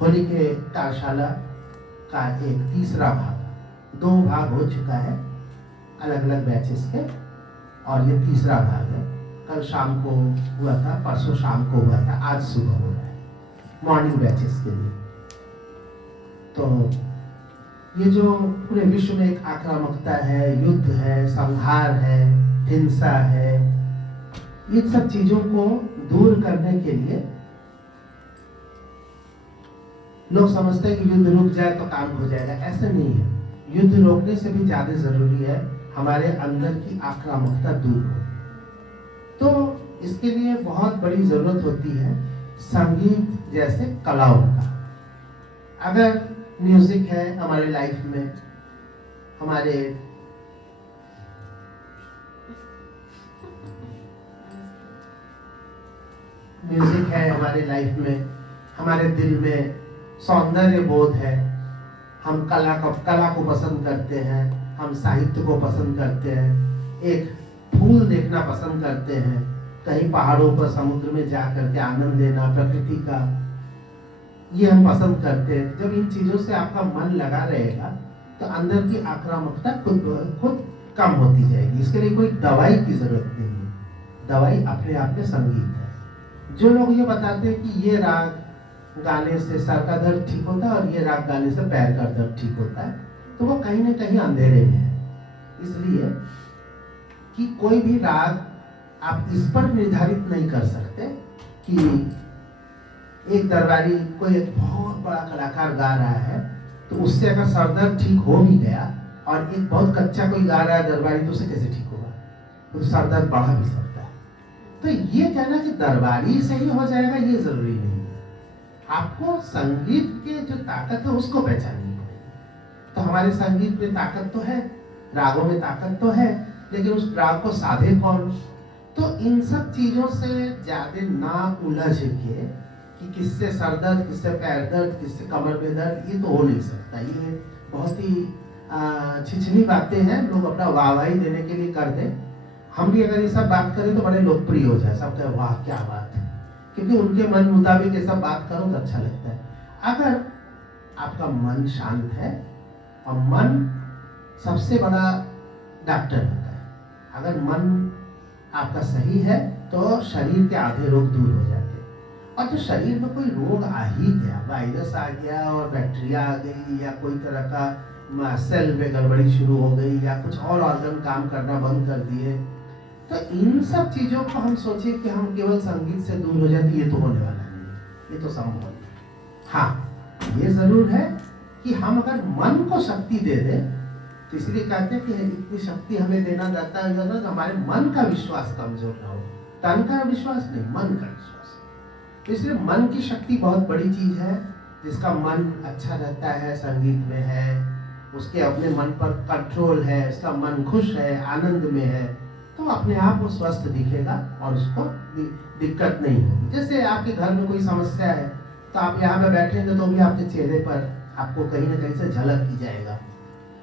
होली के कार्यशाला का एक तीसरा भाग, 2 भाग हो चुका है अलग अलग बैचेस के, और ये तीसरा भाग है। कल शाम को हुआ था, परसों शाम को हुआ था, आज सुबह हो रहा है मॉर्निंग बैचेस के लिए। तो ये जो पूरे विश्व में एक आक्रामकता है, युद्ध है, संहार है, हिंसा है, इन सब चीजों को दूर करने के लिए लोग समझते हैं कि युद्ध रुक जाए तो काम हो जाएगा। ऐसा नहीं है। युद्ध रोकने से भी ज्यादा जरूरी है हमारे अंदर की आक्रामकता दूर हो। तो इसके लिए बहुत बड़ी जरूरत होती है संगीत जैसे कलाओं का। अगर म्यूजिक है हमारे लाइफ में, हमारे म्यूजिक है हमारे लाइफ में, हमारे दिल में सौंदर्य बोध है, हम कला को पसंद करते हैं, हम साहित्य को पसंद करते हैं, एक फूल देखना पसंद करते हैं, कहीं पहाड़ों पर समुद्र में जा करके आनंद लेना प्रकृति का, ये हम पसंद करते हैं। जब इन चीजों से आपका मन लगा रहेगा तो अंदर की आक्रामकता खुद कम होती जाएगी। इसके लिए कोई दवाई की जरूरत नहीं है, दवाई अपने आप में संगीत है। जो लोग ये बताते हैं कि ये राग गाने से सर का दर्द ठीक होता है और ये राग गाने से पैर का दर्द ठीक होता है, तो वो कहीं ना कहीं अंधेरे में है। इसलिए कि कोई भी राग आप इस पर निर्धारित नहीं कर सकते कि एक दरबारी कोई एक बहुत बड़ा कलाकार गा रहा है तो उससे अगर सर दर्द ठीक हो भी गया और एक बहुत कच्चा कोई गा रहा है दरबारी, तो उसे कैसे ठीक होगा? तो सर दर्द बढ़ा भी सकता है। तो ये कहना कि दरबारी से ही हो जाएगा ये जरूरी नहीं है। आपको संगीत के जो ताकत है उसको पहचाननी पड़ेगी। तो हमारे संगीत में ताकत तो है, रागों में ताकत तो है, लेकिन उस राग को साधे कौन? तो इन सब चीजों से ज्यादा ना उलझ के कि किससे सर दर्द, किससे पैर दर्द, किससे कमर में दर्द, ये तो हो नहीं सकता। ये बहुत ही छिछली बातें हैं, लोग अपना वाहवाही देने के लिए कर दें। हम भी अगर ये सब बात करें तो बड़े लोकप्रिय हो जाए, सब कहे वाह क्या बात है, क्योंकि उनके मन मुताबिक ये सब बात करो तो अच्छा लगता है। अगर आपका मन शांत है, और मन सबसे बड़ा डॉक्टर होता है, अगर मन आपका सही है तो शरीर के आधे रोग दूर हो जाते हैं। और जो शरीर में कोई रोग आ ही गया, वायरस आ गया और बैक्टीरिया आ गई, या कोई तरह का सेल में गड़बड़ी शुरू हो गई, या कुछ और ऑर्गन काम करना बंद कर दिए, तो इन सब चीजों को हम सोचे कि हम केवल संगीत से दूर हो जाते, ये तो होने वाला नहीं है, ये तो संभव नहीं। हाँ, ये जरूर है कि हम अगर मन को शक्ति दे दें, तो इसलिए कहते हैं कि इतनी शक्ति हमें देना जाता है कि हमारे मन का विश्वास कमजोर ना हो। तन का विश्वास नहीं, मन का विश्वास। तो इसलिए मन की शक्ति बहुत बड़ी चीज है। जिसका मन अच्छा रहता है, संगीत में है, उसके अपने मन पर कंट्रोल है, उसका मन खुश है, आनंद में है, तो अपने आप वो स्वस्थ दिखेगा और उसको दिक्कत नहीं होगी। जैसे आपके घर में कोई समस्या है तो आप यहाँ पे बैठेंगे तो भी आपके चेहरे पर आपको कहीं ना कहीं से झलक ही जाएगा,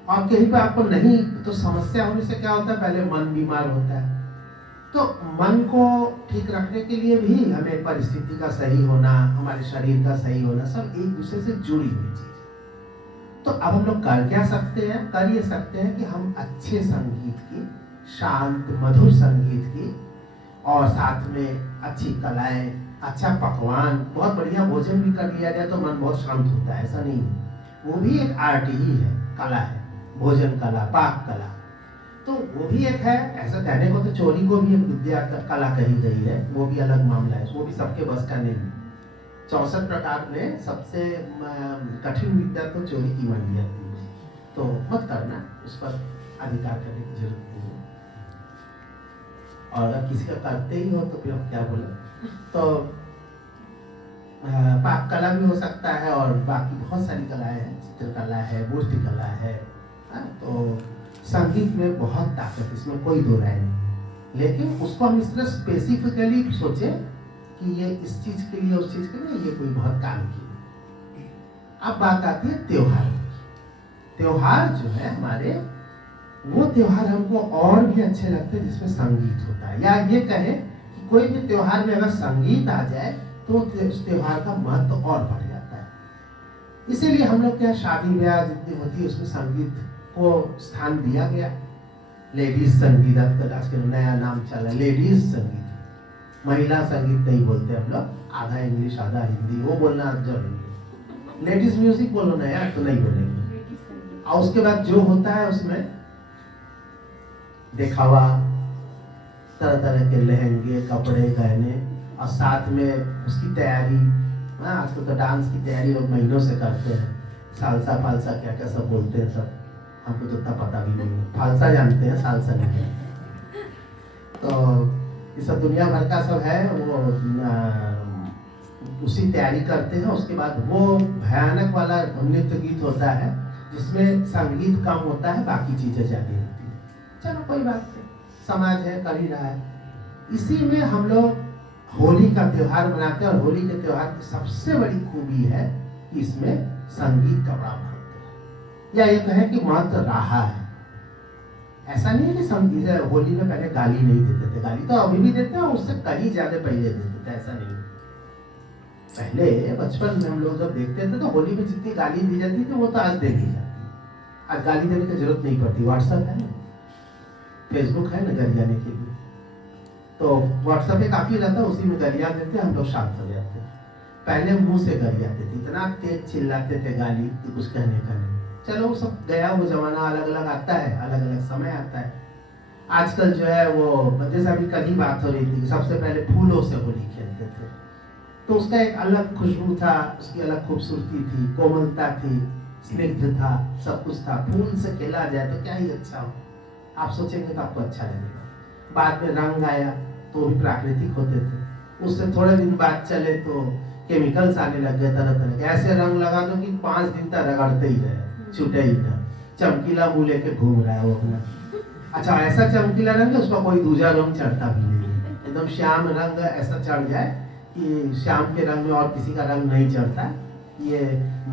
और कहीं पर आपको नहीं, तो समस्या होने से क्या होता है, पहले मन बीमार होता है। तो मन को ठीक रखने के लिए भी हमें परिस्थिति का सही होना, हमारे शरीर का सही होना, सब एक दूसरे से जुड़ी हुई चीज। तो अब हम लोग कर क्या सकते हैं? कर ये सकते हैं कि हम अच्छे संगीत की, शांत मधुर संगीत की, और साथ में अच्छी कलाएं, अच्छा पकवान, बहुत बढ़िया भोजन भी कर लिया जाए तो मन बहुत शांत होता है। ऐसा नहीं है, वो भी एक आर्ट ही है, कला है, भोजन कला, पाक कला। तो वो भी एक है। ऐसा कहने को तो चोरी को भी एक विद्या कला कही गई है, वो भी अलग मामला है, वो भी सबके बस का नहीं है। 64 प्रकार में सबसे कठिन विद्या तो चोरी की मानी जाती है, तो मत करना, उस पर अधिकार करने की जरूरत नहीं है। और अगर किसी का करते ही हो तो फिर क्या बोले। तो पाक कला भी हो सकता है, और बाकी बहुत सारी कलाएं हैं, चित्रकला है, मूर्ति कला है। तो संगीत में बहुत ताकत, इसमें कोई दो राय नहीं, लेकिन उसको हम इस तरह स्पेसिफिकली सोचे कि ये इस चीज के लिए, उस चीज के लिए, ये कोई बहुत काम की। अब बात आती है त्योहार। त्योहार जो है हमारे, वो त्योहार हमको और भी अच्छे लगते हैं जिसमें संगीत होता है। या ये कहे कि कोई भी त्योहार में अगर संगीत आ जाए तो उस त्योहार का महत्व और बढ़ जाता है। इसीलिए हम लोग क्या शादी ब्याह जितनी होती है उसमें संगीत को स्थान दिया गया। लेडीज संगीत आजकल नया नाम चला है, लेडीज संगीत। महिला संगीत नहीं बोलते हम लोग, आधा इंग्लिश आधा हिंदी, वो बोलना जरूरी है। लेडीज म्यूजिक बोलो ना यार, तो नहीं बोलेंगे। और उसके बाद जो होता है उसमें दिखावा, तरह तरह के लहंगे, कपड़े, गहने, और साथ में उसकी तैयारी। आजकल तो डांस की तैयारी लोग महीनों से करते हैं, सालसा फालसा क्या क्या सब बोलते हैं सब, हमको तो इतना पता भी नहीं है। फालसा जानते हैं, सालसा नहीं है। तो ये सब दुनिया भर का सब है, वो उसी तैयारी करते हैं। उसके बाद वो भयानक वाला नृत्य गीत होता है जिसमें संगीत कम होता है, बाकी चीजें ज्यादा होती है। चलो कोई बात नहीं, समाज है, कर ही रहा है। इसी में हम लोग होली का त्योहार मनाते हैं, और होली के त्योहार की सबसे बड़ी खूबी है कि इसमें संगीत का बड़ा महत्व है, या ये कहें कि महत्व रहा है। ऐसा नहीं है कि संगीत होली में पहले गाली नहीं देते थे, गाली तो अभी भी देते हैं, उससे कहीं ज्यादा पहले देते थे। ऐसा नहीं, पहले बचपन में हम लोग जब देखते थे तो होली में जितनी गाली दी जाती थी वो तो आज दे दी जाती है। आज गाली देने की जरूरत नहीं पड़ती, व्हाट्सएप है ना, फेसबुक है ना गरियाने के लिए, तो व्हाट्सएप पे काफी रहता है, उसी में गरिया देते हम लोग, शांत हो जाते। पहले मुंह से गरियाते थे, इतना तेज चिल्लाते थे गाली कि कुछ कहने का नहीं। चलो वो सब गया, वो जमाना अलग अलग आता है, अलग अलग समय आता है। आजकल जो है वो जैसे अभी कल ही बात हो रही थी, सबसे पहले फूलों से होली खेलते थे, तो उसका एक अलग खुशबू था, उसकी अलग खूबसूरती थी, कोमलता थी, स्निग्ध था, सब कुछ था। फूल से खेला जाए तो क्या ही अच्छा हो, आप सोचेंगे तो आपको अच्छा लगेगा। बाद में रंग आया तो भी प्राकृतिक होते थे, उससे थोड़े दिन बाद चले तो केमिकल्स आने लग गए तरह तरह के। ऐसे रंग लगा दो कि 5 दिन तक रगड़ते ही रहे, छूटे ही ना। चमकीला मुंह लेके घूम रहा है वो अपना। अच्छा, ऐसा चमकीला रंग है उसका कोई दूसरा रंग चढ़ता भी नहीं, एकदम श्याम रंग ऐसा चढ़ जाए कि श्याम के रंग में और किसी का रंग नहीं चढ़ता। ये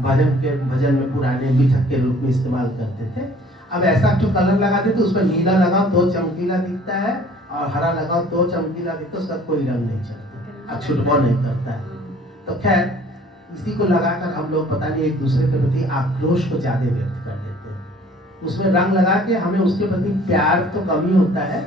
भजन में पुराने मिथक के रूप में इस्तेमाल करते थे। अब ऐसा जो कलर लगा देते, उस पर नीला लगाओ तो चमकीला दिखता है, और हरा लगाओ तो चमकीला दिखता है, उसका कोई रंग नहीं चढ़ता, छुटबो नहीं करता है। तो खैर, इसी को लगाकर हम लोग पता नहीं एक दूसरे के प्रति आक्रोश को ज्यादा व्यक्त कर देते हैं। उसमें रंग लगा के हमें उसके प्रति प्यार तो कम ही होता है,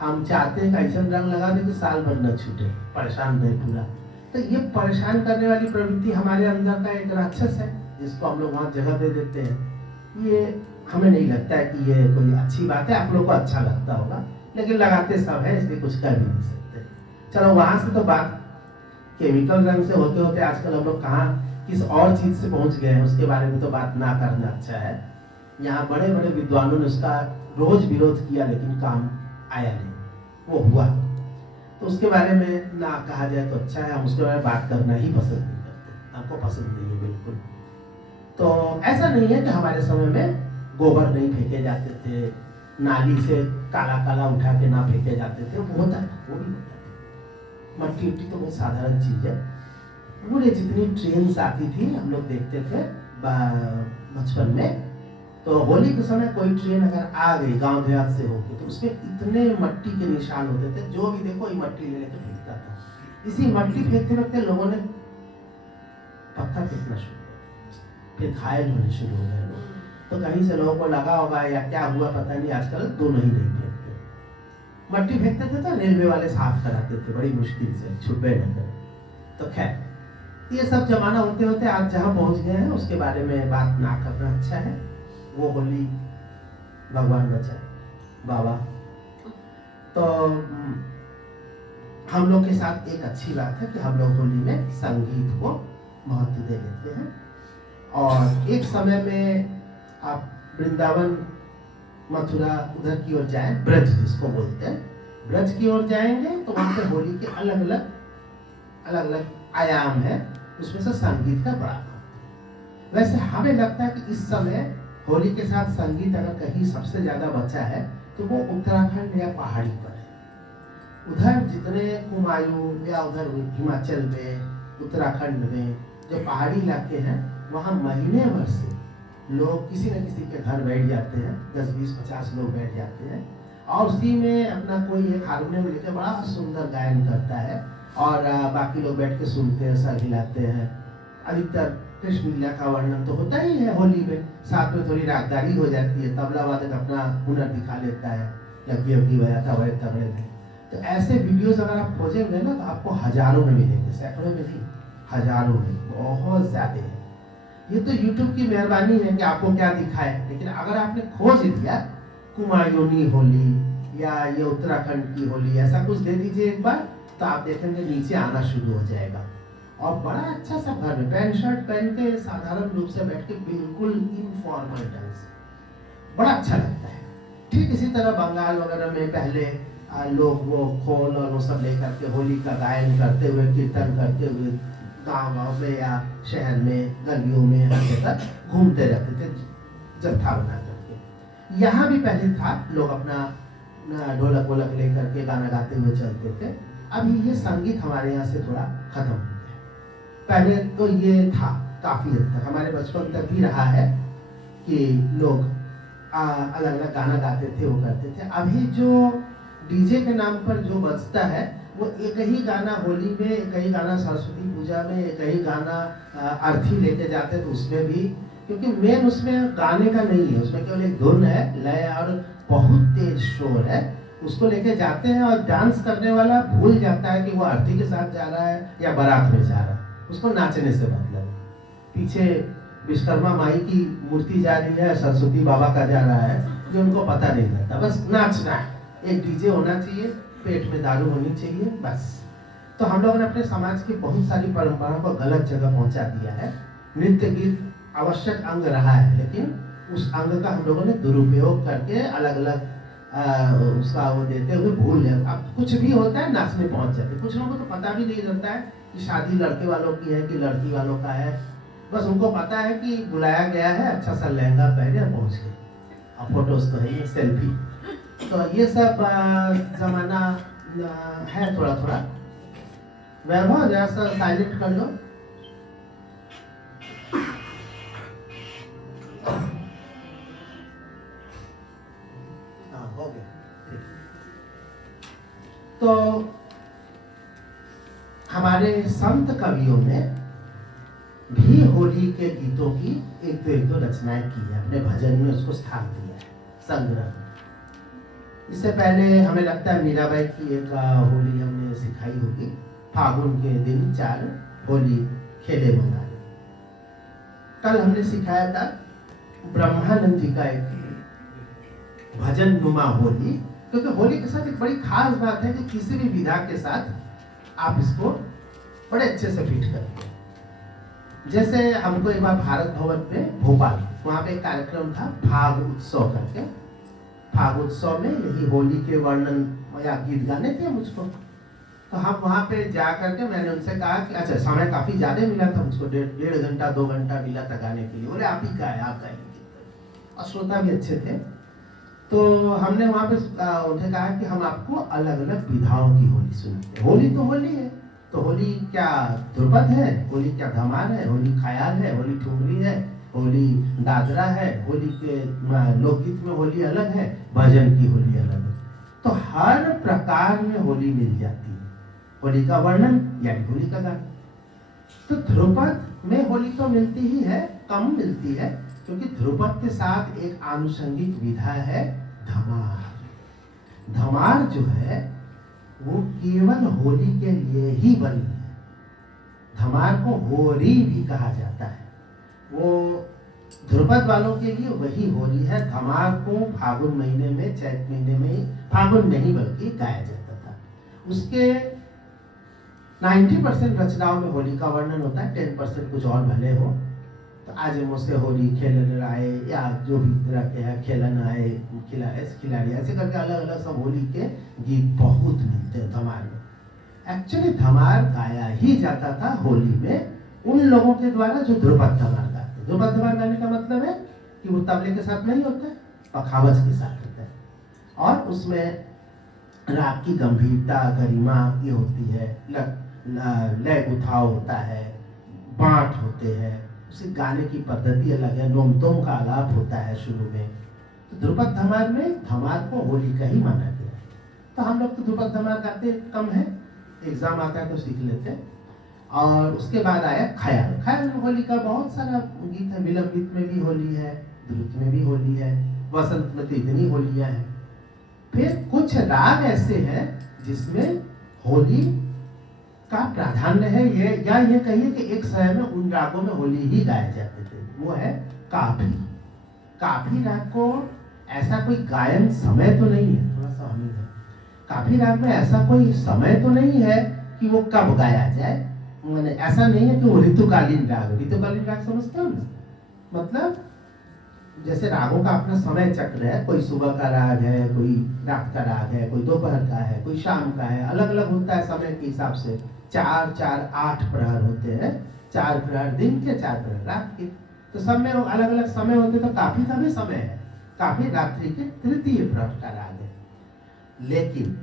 हम चाहते हैं कि ऐसा रंग लगा दे कि साल भर न छूटे, परेशान रहे पूरा। तो ये परेशान करने वाली प्रवृत्ति हमारे अंदर का एक राक्षस है, जिसको हम लोग वहाँ जगह दे देते हैं। ये हमें नहीं लगता है कि ये कोई अच्छी बात है, आप लोग को अच्छा लगता होगा, लेकिन लगाते सब है, इसलिए कुछ कर भी नहीं सकते। चलो वहां से तो बात केमिकल रंग से होते होते आजकल हम लोग कहाँ किस और चीज से पहुंच गए हैं, उसके बारे में तो बात ना करना अच्छा है। यहाँ बड़े बड़े विद्वानों ने उसका रोज विरोध किया, लेकिन काम आया नहीं, वो हुआ। तो उसके बारे में ना कहा जाए तो अच्छा है, हम उसके बारे में बात करना ही पसंद नहीं करते, हमको पसंद नहीं है बिल्कुल। तो ऐसा नहीं है कि हमारे समय में गोबर नहीं फेंके जाते थे, नाली से काला काला उठा के ना फेंके जाते थे, वो होता है, वो भी होता है। मट्टी उट्टी तो बहुत साधारण चीज है। पूरे जितनी ट्रेन आती थी हम लोग देखते थे बचपन में, तो होली के समय कोई ट्रेन अगर आ गई गांव देहात से होके, तो उसमें इतने मट्टी के निशान होते थे, जो भी देखो ये मट्टी ले लेकर फेंकता था। इसी मट्टी फेंकते फेंकते लोगों ने पत्थर फेंकना शुरू किया, फिर घायल होने शुरू हो गए लोग। तो कहीं से लोगों को लगा होगा या क्या हुआ पता नहीं, आजकल दोनों ही नहीं फेंकते, मट्टी फेंकते थे तो रेलवे वाले साफ कराते थे बड़ी मुश्किल से, छुपे न करें। तो खैर, ये सब जमाना होते होते आज जहाँ पहुंच गए हैं, उसके बारे में बात ना करना अच्छा है। वो होली भगवान बचाए बाबा। तो हम लोग के साथ एक अच्छी बात है कि हम लोग होली में संगीत को महत्व दे देते हैं। और एक समय में आप वृंदावन, मथुरा उधर की ओर जाएं, ब्रज जिसको बोलते हैं, ब्रज की ओर जाएंगे तो वहां पे होली के अलग अलग आयाम है, उसमें से संगीत का बड़ा। वैसे हमें लगता है कि इस समय होली के साथ संगीत अगर कहीं सबसे ज्यादा बचा है तो वो उत्तराखंड या पहाड़ी पर है। उधर जितने कुमायूं या उधर हिमाचल में, उत्तराखंड में जो पहाड़ी इलाके हैं, वहाँ महीने भर से लोग किसी न किसी के घर बैठ जाते हैं, 10, 20, 50 लोग बैठ जाते हैं, और उसी में अपना कोई एक हारमोनियम लेकर बड़ा सुंदर गायन करता है, और बाकी लोग बैठ के सुनते हैं, सर हिलाते हैं, अधिकतर कृष्ण लीला का वर्णन तो होता ही है होली में, साथ में थोड़ी रागदारी हो जाती है, तबला वादक अपना हुनर दिखा लेता है, लग्गी उग्गी बजाता बड़े तगड़े थे। तो ऐसे वीडियोस अगर आप खोजेंगे ना तो आपको हजारों में मिलेंगे, सैकड़ों में नहीं, हजारों में, बहुत ज्यादा है। ये तो यूट्यूब की मेहरबानी है कि आपको क्या दिखाए, लेकिन अगर आपने खोज दिया कुमायूनी होली या ये उत्तराखंड की होली ऐसा कुछ दे दीजिए एक बार, तो आप देखेंगे नीचे आना शुरू हो जाएगा। और बड़ा अच्छा सा घर में पैंट शर्ट पहन के साधारण रूप से बैठ के बिल्कुल इनफॉर्मल ढंग से बड़ा अच्छा लगता है। ठीक इसी तरह बंगाल वगैरह में पहले लोग वो खोल और वो सब लेकर के होली का गायन करते हुए, कीर्तन करते हुए गाँव में या शहर में गलियों में हर जगह घूमते रहते थे जत्था बना करके। यहाँ भी पहले था, लोग अपना ढोलक वोलक लेकर के गाना गाते हुए चलते थे। अभी ये संगीत हमारे यहाँ से थोड़ा खत्म हो गया। पहले तो ये था काफी हद तक, हमारे बचपन तक भी रहा है कि लोग अलग अलग गाना गाते थे, वो करते थे। अभी जो डीजे के नाम पर जो बजता है वो एक ही गाना होली में, एक ही गाना सरस्वती पूजा में, एक ही गाना अर्थी लेके जाते तो उसमें भी, क्योंकि मेन उसमें गाने का नहीं है, उसमें केवल एक धुन है, लय और बहुत तेज शोर है, उसको लेके जाते हैं और डांस करने वाला भूल जाता है कि वो अर्थी के साथ जा रहा है या बारात में जा रहा है। उसको नाचने से मतलब, पीछे विश्वकर्मा माई की मूर्ति जा रही है, सरस्वती बाबा का जा रहा है, जो उनको पता नहीं रहता, बस नाचना है। एक डीजे होना चाहिए, पेट में दारू होनी चाहिए, बस। तो हम लोगों ने अपने समाज की बहुत सारी परंपराओं को गलत जगह पहुंचा दिया है। नृत्य गीत आवश्यक अंग रहा है, लेकिन उस अंग का हम लोगों ने दुरुपयोग करके अलग अलग उसका वो देते हुए भूल जाते। अब कुछ भी होता है नाचने पहुंच जाते। कुछ लोगों को तो पता भी नहीं रहता है कि शादी लड़के वालों की है कि लड़की वालों का है, बस उनको पता है कि बुलाया गया है, अच्छा सा लहंगा पहने पहुंच गए, अब फोटोज तो है, सेल्फी। तो ये सब जमाना है थोड़ा थोड़ा। वैभव जरा सा साइलेंट कर लो। हो गया। तो हमारे संत कवियों ने भी होली के गीतों की एक दो रचनाएं की है, अपने भजन में उसको स्थान दिया है, संग्रह। इससे पहले हमें लगता है मीराबाई की एक होली हमने सिखाई होगी, फागुन के दिन 4 होली खेले मनाने। कल हमने सिखाया था ब्रह्मानंद जी का एक भजन नुमा होली, क्योंकि होली के साथ एक बड़ी खास बात है कि किसी भी विधा के साथ आप इसको बड़े अच्छे से फिट करेंगे। जैसे हमको एक बार भारत भवन में भोपाल, वहाँ पे एक कार्यक्रम था फाग उत्सव करके। फाग उत्सव में यही होली के वर्णन या गीत गाने थे मुझको, तो हम वहाँ पे जा करके मैंने उनसे कहा कि अच्छा, समय काफी ज्यादा मिला था मुझको, 1.5 घंटा 2 घंटा मिला था गाने के लिए। बोले आप ही का है, आप गाएंगे, और श्रोता भी अच्छे थे। तो हमने वहाँ पे उन्हें कहा कि हम आपको अलग अलग विधाओं की होली सुनाते हैं। होली तो होली है, तो होली क्या ध्रुपद है, होली क्या धमार है, होली ख्याल है, होली ठुमरी है, होली दादरा है, होली के लोकगीत में होली अलग है, भजन की होली अलग है। तो हर प्रकार में होली मिल जाती है। होली का वर्णन यानी होली का गान। तो ध्रुपद में होली तो मिलती ही है, कम मिलती है, क्योंकि ध्रुपद के साथ एक आनुषंगिक विधा है धमार। धमार जो है वो केवल होली के लिए ही बनी है। धमार को होरी भी कहा जाता है। वो ध्रुपद वालों के लिए वही होली है। धमार को फागुन महीने में, चैत महीने में, फागुन में ही बल्कि गाया जाता था। उसके 90% रचनाओं में होली का वर्णन होता है, 10% कुछ और भले हो। तो आज मुझसे होली खेलन आए या जो भी तरह के है खेलन आए, खिलाड़ी, ऐसे करके अलग अलग सब होली के गीत बहुत मिलते हैं धमार में। एक्चुअली धमार गाया ही जाता था होली में उन लोगों के द्वारा जो ध्रुपद धमार गाते। ध्रुपद धमार गाने का मतलब है कि वो तबले के साथ नहीं होता है, पखावज के साथ होता है, और उसमें राग की गंभीरता, गरिमा ये होती है, लय उठाव होता है, बाँट होते हैं, उसे गाने की पद्धति अलग है, नोम-तोम का आलाप होता है शुरू में। तो ध्रुपद धमार में धमार को होली का ही माना गया। तो हम लोग तो ध्रुपद धमार गाते कम है, एग्जाम आता है तो सीख लेते हैं। और उसके बाद आया ख्याल। ख्याल में होली का बहुत सारा गीत है, विलंब गीत में भी होली है, द्रुत में भी होली है, वसंत में तो इतनी होलियां हैं। फिर कुछ राग ऐसे हैं जिसमें होली का प्राधान्य है, ये या ये कहिए कि एक समय में उन रागों में होली ही गाए जाते थे, वो है काफी। काफी राग को ऐसा कोई गायन समय तो नहीं है, थोड़ा सा हमें है, काफी राग में ऐसा कोई समय तो नहीं है कि वो कब गाया जाए, मैंने ऐसा नहीं है कि वो ऋतुकालीन राग। ऋतुकालीन राग समझते हो ना, मतलब जैसे रागों का अपना समय चक्र है, कोई सुबह का राग है, कोई रात का राग है, कोई दोपहर का है, कोई शाम का है, अलग अलग होता है समय के हिसाब से। 4-4-8 प्रहर होते हैं, 4 प्रहर दिन के, 4 प्रहर रात के, तो सब में अलग अलग समय होते। तो काफी का भी समय है, काफी रात्रि के तृतीय प्रहर का राग है। लेकिन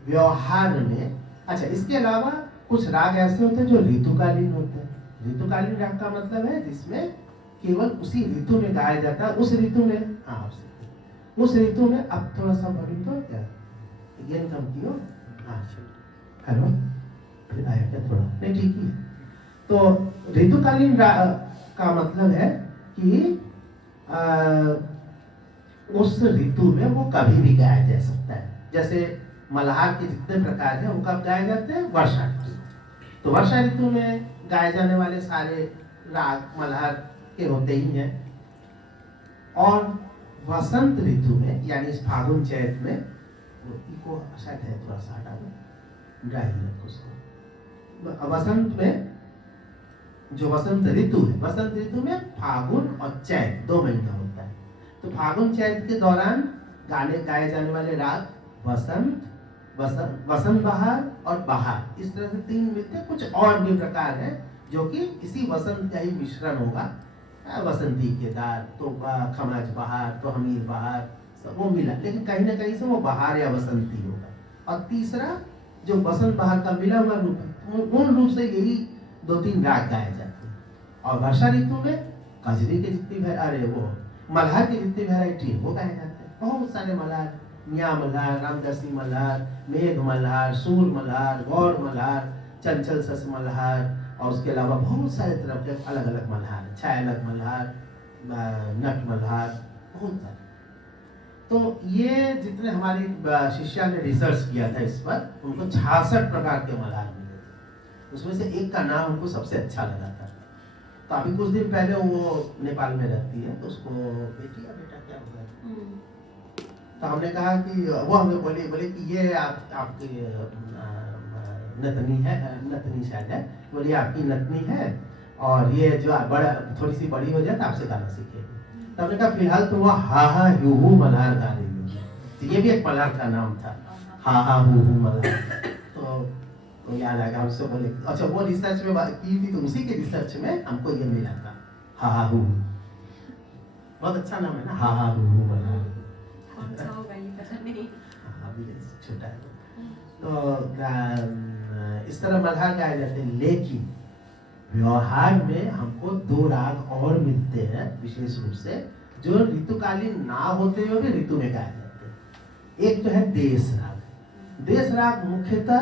व्यवहार में अच्छा, इसके अलावा कुछ राग ऐसे होते हैं जो ऋतुकालीन होते हैं। ऋतुकालीन राग का मतलब है जिसमें केवल उसी ऋतु में गाया जाता है, उस ऋतु में, हाँ उस ऋतु में। अब थोड़ा सा वॉल्यूम तो क्या गेन कम कियो, हाँ हेलो, फिर आया क्या थोड़ा, नहीं ठीक ही है। तो ऋतुकालीन का मतलब है कि उस ऋतु में वो कभी भी गाया जा सकता है। जैसे मल्हार के जितने प्रकार हैं वो कब गाए जाते हैं, वर्षा ऋतु। तो वर्षा ऋतु में गाए जाने वाले सारे राग मल्हार के होते ही हैं। और वसंत ऋतु में, यानी इस फागुन चैत में, इको शायद है थोड़ा सा हटा दो, ड्राई उसको। वसंत में जो वसंत ऋतु है, वसंत ऋतु में फागुन और चैत 2 महीना होता है। तो फागुन चैत के दौरान गाए जाने वाले राग वसंत बहार और बहार, इस तरह से 3 मिलते हैं। कुछ और भी प्रकार है जो कि इसी वसंत का ही मिश्रण होगा। वसंती केदार, तो खमाज बहार, तो हमीर बहार, सब वो मिला, लेकिन कहीं ना कहीं से वो बहार या वसंती होगा। और तीसरा जो वसंत बहार का मिला हुआ रूप है, मूल रूप से यही 2-3 राग गाए जाते हैं। और वर्षा ऋतु में कजरी के जितनी मल्हार की जितनी वैरायटी है वो गाए जाते हैं। बहुत सारे मल्हार, मियाँ मल्हार, रामदासी मल्हार, मेघ मल्हार, सूर मल्हार, गौर मल्हार, चंचल सस मल्हार, और उसके अलावा बहुत सारे तरह के अलग अलग मल्हार, छायालग मल्हार, नट मल्हार, बहुत सारे। तो ये जितने हमारी शिष्या ने रिसर्च किया था इस पर, उनको 66 प्रकार के मल्हार मिले थे। उसमें से एक का नाम उनको सबसे अच्छा लगा था। तो अभी कुछ दिन पहले वो नेपाल में रहती है, तो उसको बेटी या बेटा क्या हुआ, तो हमने कहा कि वो हमें बोले कि ये आपकी नतनी है, नतनी शायद है, बोली आपकी नतनी है, और ये जो थोड़ी सी बड़ी हो जाए तो आपसे गाना सीखेगी। तो हमने कहा फिलहाल तो वो हा हा हू हू मल्हार गा रही है। तो ये भी एक मल्हार का नाम था, हा हा हू हू मल्हार। तो याद आएगा, हमसे बोले अच्छा वो रिसर्च में की थी, तो उसी के रिसर्च में हमको ये मिला था, हा हा हू। बहुत अच्छा नाम है ना, हा हा हू हू मल्हार। छोटा है तो इस तरह मल्हार गाए जाते हैं। लेकिन व्यवहार में हमको 2 राग और मिलते हैं विशेष रूप से, जो ऋतुकालीन ना होते हुए भी ऋतु में गाए जाते हैं। एक तो है देश राग। देश राग मुख्यतः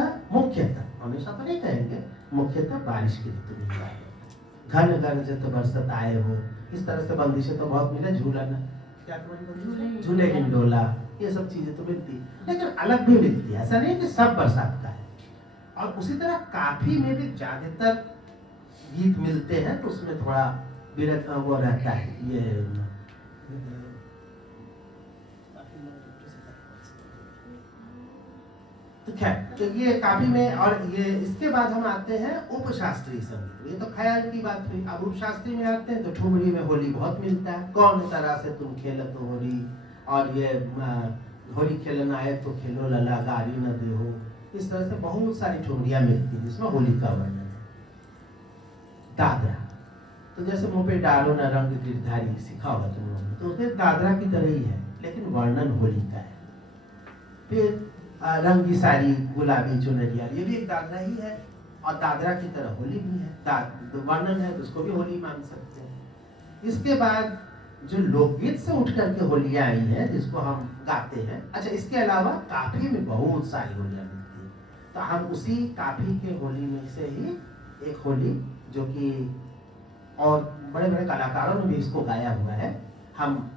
हमेशा तो नहीं कहेंगे, मुख्यतः बारिश की ऋतु में गाए जाते हैं। घन गरजत बरसत आए हो, इस तरह से बंदिशें तो बहुत मिले, झूलन, झूले हिंडोला, ये सब चीजें तो मिलती है, लेकिन अलग भी मिलती है, ऐसा नहीं कि सब बरसात का है। और उसी तरह काफी में भी ज्यादातर गीत मिलते हैं, तो उसमें थोड़ा विरत वो रहता है। ये तो खैर, तो ये काफी में, और ये इसके बाद हम आते हैं उपशास्त्रीय संगीत। ये तो ख्याल की बात हुई। अब उपशास्त्रीय में आते हैं तो ठुमरी में होली बहुत मिलता है, कौन तरह से तुम खेलत हो होली, और ये होली खेलना है तो खेलो लला गारी न दे हो, इस तरह से बहुत सारी ठुमरियां मिलती है जिसमें होली का वर्णन है। दादरा, तो जैसे मुंह पे डालो न रंग गिरधारी, सीखा होगा तुम लोगों ने, तो उसमें दादरा की तरह ही है, लेकिन वर्णन होली का है। फिर रंगी साड़ी गुलाबी चुनरिया, ये भी एक दादरा ही है, और दादरा की तरह होली भी है, वर्णन है, तो उसको भी होली मान सकते हैं। इसके बाद जो लोकगीत से उठ करके होलियां आई हैं जिसको हम गाते हैं। अच्छा, इसके अलावा काफी में बहुत सारी होलियां मिलती है। तो हम उसी काफी के होली में से ही एक होली जो कि और बड़े बड़े कलाकारों ने भी इसको गाया हुआ है, हम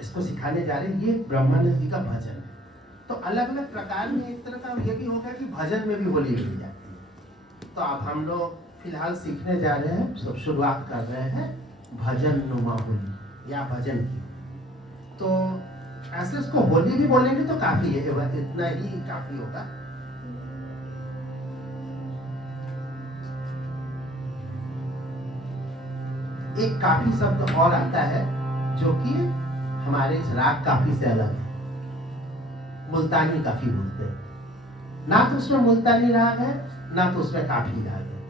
इसको सिखाने जा रहे हैं। ये ब्रह्मानंद जी का भजन है। तो अलग अलग प्रकार में एक तरह का ये भी होगा कि भजन में भी होली मिल जाती है। तो अब हम लोग फिलहाल सीखने जा रहे हैं, सब शुरुआत कर रहे हैं भजन नुमा होली या भजन की। तो ऐसे इसको होली भी बोलेंगे तो काफी है, इतना ही काफी होगा। एक काफी शब्द और आता है जो कि हमारे इस राग काफी से अलग है, मुल्तानी काफी बोलते हैं। ना तो उसमें मुल्तानी राग है, ना तो उसमें काफी राग है।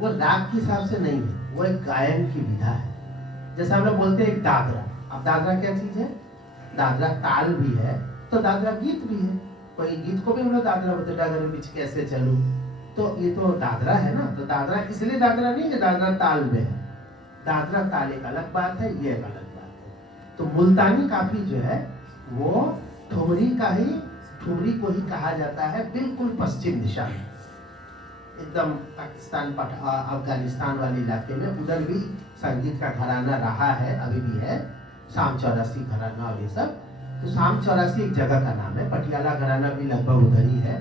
वो राग के हिसाब से नहीं है, वो एक गायन की विधा है। जैसे हम लोग बोलते हैं एक दादरा। अब दादरा क्या चीज है? दादरा ताल भी है तो दादरा गीत भी है। कोई गीत को भी हम लोग दादरा बोलते, डगर बीच कैसे चलूं, तो ये तो दादरा है ना। तो दादरा इसलिए दादरा नहीं कि दादरा ताल में है, दादरा ताल एक अलग बात है, ये एक अलग बात है। तो मुल्तानी काफी जो है वो ठुमरी का ही, ठुमरी को ही कहा जाता है, बिल्कुल पश्चिम दिशा में, एकदम पाकिस्तान अफगानिस्तान वाले इलाके में। उधर भी संगीत का घराना रहा है, अभी भी है, शाम चौरासी घराना और ये सब। तो शाम चौरासी एक जगह का नाम है, पटियाला घराना भी लगभग उधर ही है।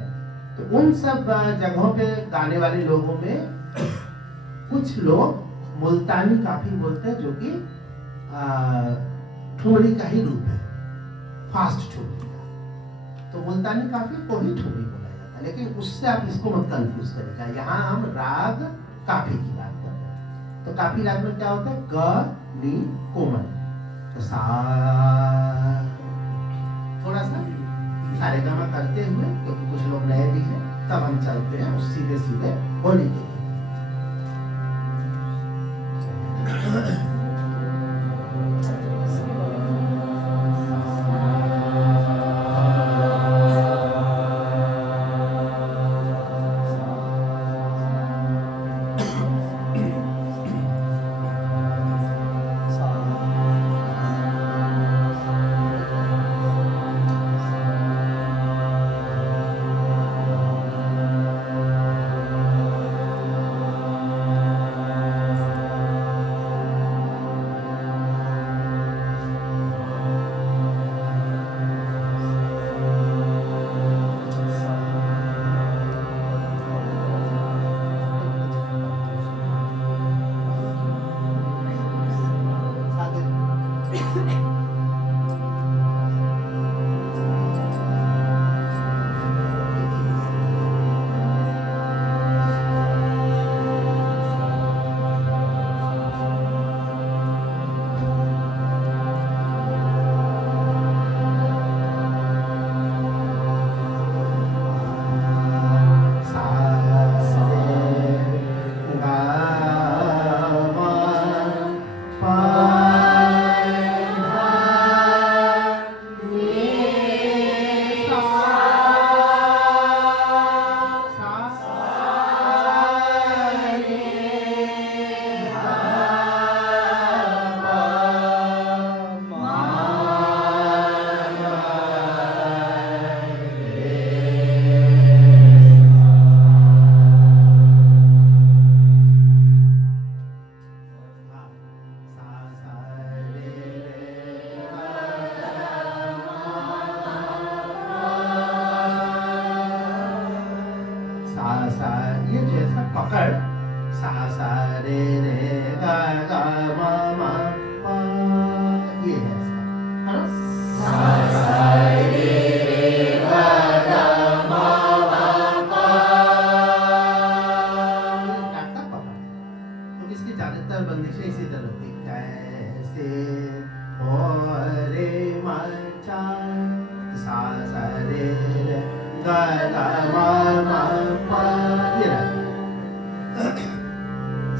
तो उन सब जगहों पे गाने वाले लोगों में कुछ लोग मुल्तानी काफी बोलते हैं, जो कि ठुमरी का ही रूप है, फास्ट ठुमरी का। तो मुल्तानी काफी को ही ठुमरी बोला जाता है, लेकिन उससे आप इसको मत कंफ्यूज करेगा। यहाँ हम राग काफी की बात कर रहे हैं। तो काफी राग में क्या होता है? ग नी कोमल, तो सा थोड़ा सा सारे गामा करते हुए, क्योंकि कुछ लोग नए भी हैं, तब हम चलते हैं उस सीधे सीधे होली के।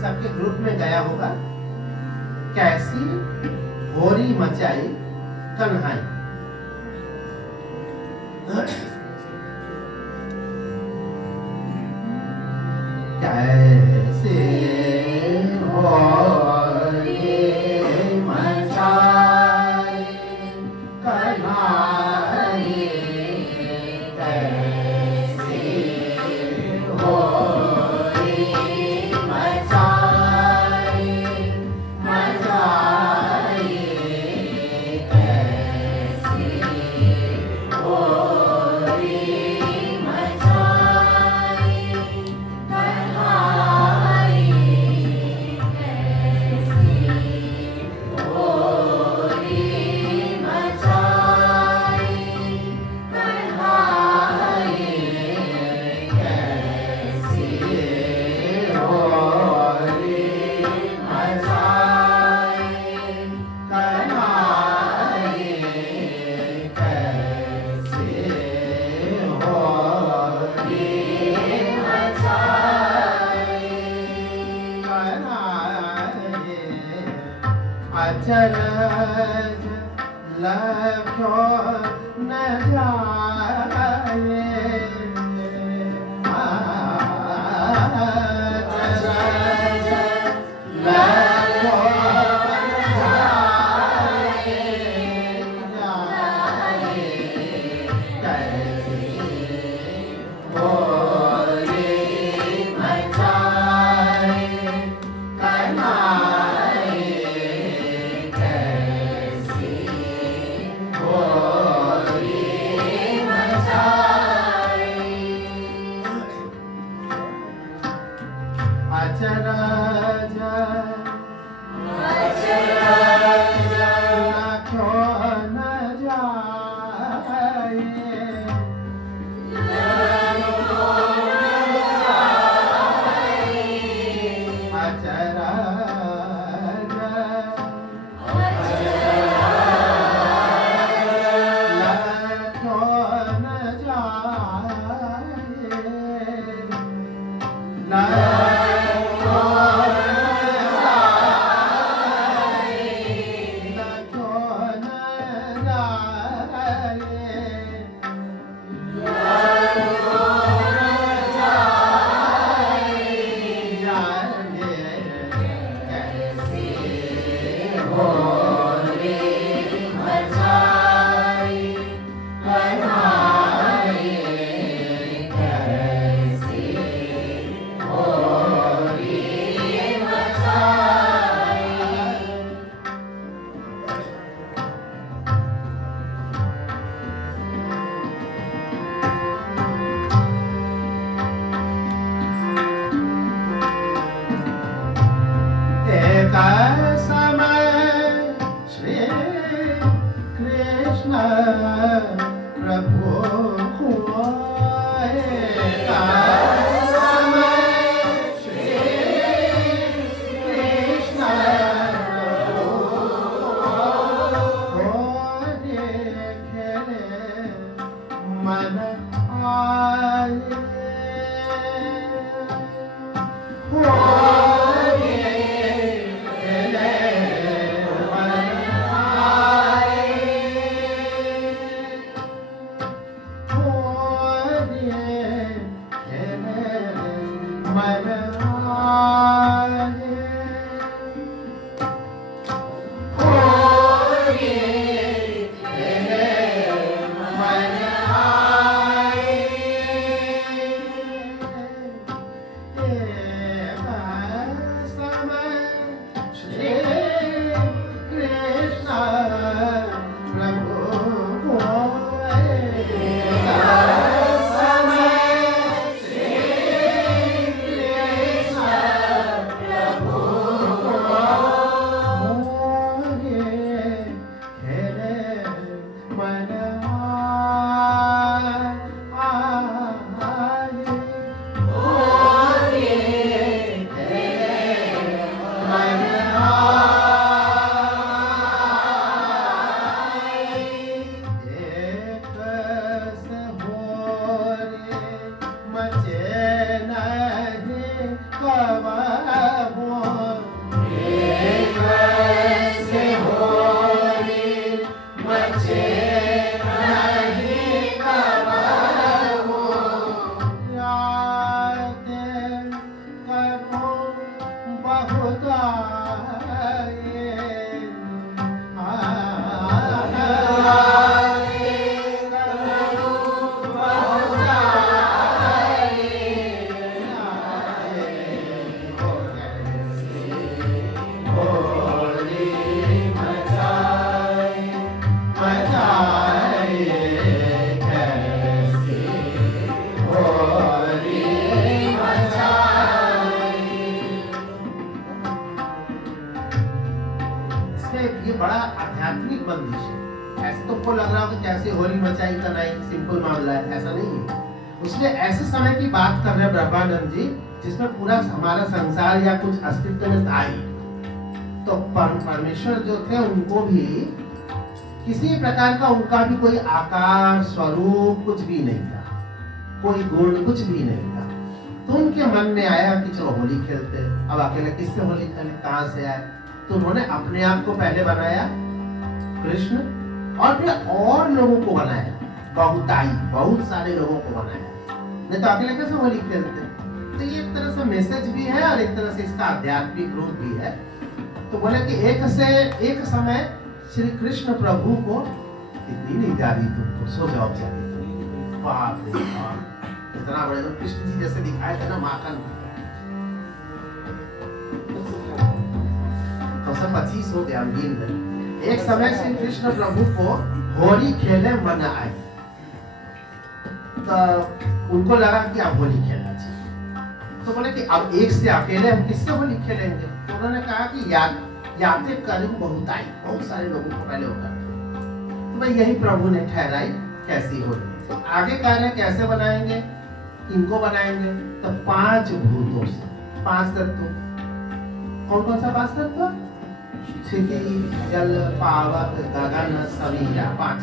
सबके ग्रुप में गया होगा। कैसी होरी मचाई कन्हाई, कैसे होरी मचाई कन्हाई, कैसे अचरज लख्यो न जाए, अचरज लख्यो ये बड़ा आध्यात्मिक बंदिश है। ऐसे तुमको लग रहा हो कि कैसे होली मचाई का नहीं सिंपल मामला है, ऐसा नहीं है। उसने ऐसे समय की बात कर रहे हैं ब्रह्मानंद जी जिसमें पूरा हमारा संसार या कुछ अस्तित्व में था ही। तो परमेश्वर जो थे उनको भी किसी प्रकार का उनका भी कोई आकार स्वरूप कुछ भी नहीं था, कोई गुण कुछ भी नहीं था। तो उनके मन में आया कि चलो होली खेलते हैं। अब अकेले किससे होली खेले, कहाँ से आए? तो उन्होंने अपने आप को पहले बनाया कृष्ण और फिर और लोगों को बनाया, बहुत सारे लोगों को बनाया। नहीं तो अकेले कैसे होली खेलते? तो ये एक तरह से मैसेज भी है और एक तरह से इसका आध्यात्मिक रूप भी है। तो बोले कि एक समय श्री कृष्ण प्रभु को कितनी नींद आ रही तुमको, सो जाओ जाके। बाप रे बाप, इतना बड़े तो कृष्ण जी जैसे दिखाए थे ना, माखन तो सब 25 हो गया दिन में। एक समय श्री कृष्ण प्रभु को होली खेले मन आए, तो उनको लगा कि अब होली खेलना चाहिए। तो बोले कि अब एक से अकेले हम किससे होली खेलेंगे? तो उन्होंने कहा कि यादें करूं बहुत सारे लोगों को पहले होगा। तो भाई यही प्रभु ने ठहराई कैसी होली। तो आगे कह रहे कैसे बनाएंगे, इनको बनाएंगे तो 5 भूतों से, 5 तत्व। कौन कौन सा 5 तत्व? पृथ्वी, जल, पावक, गगन, समीरा, 5।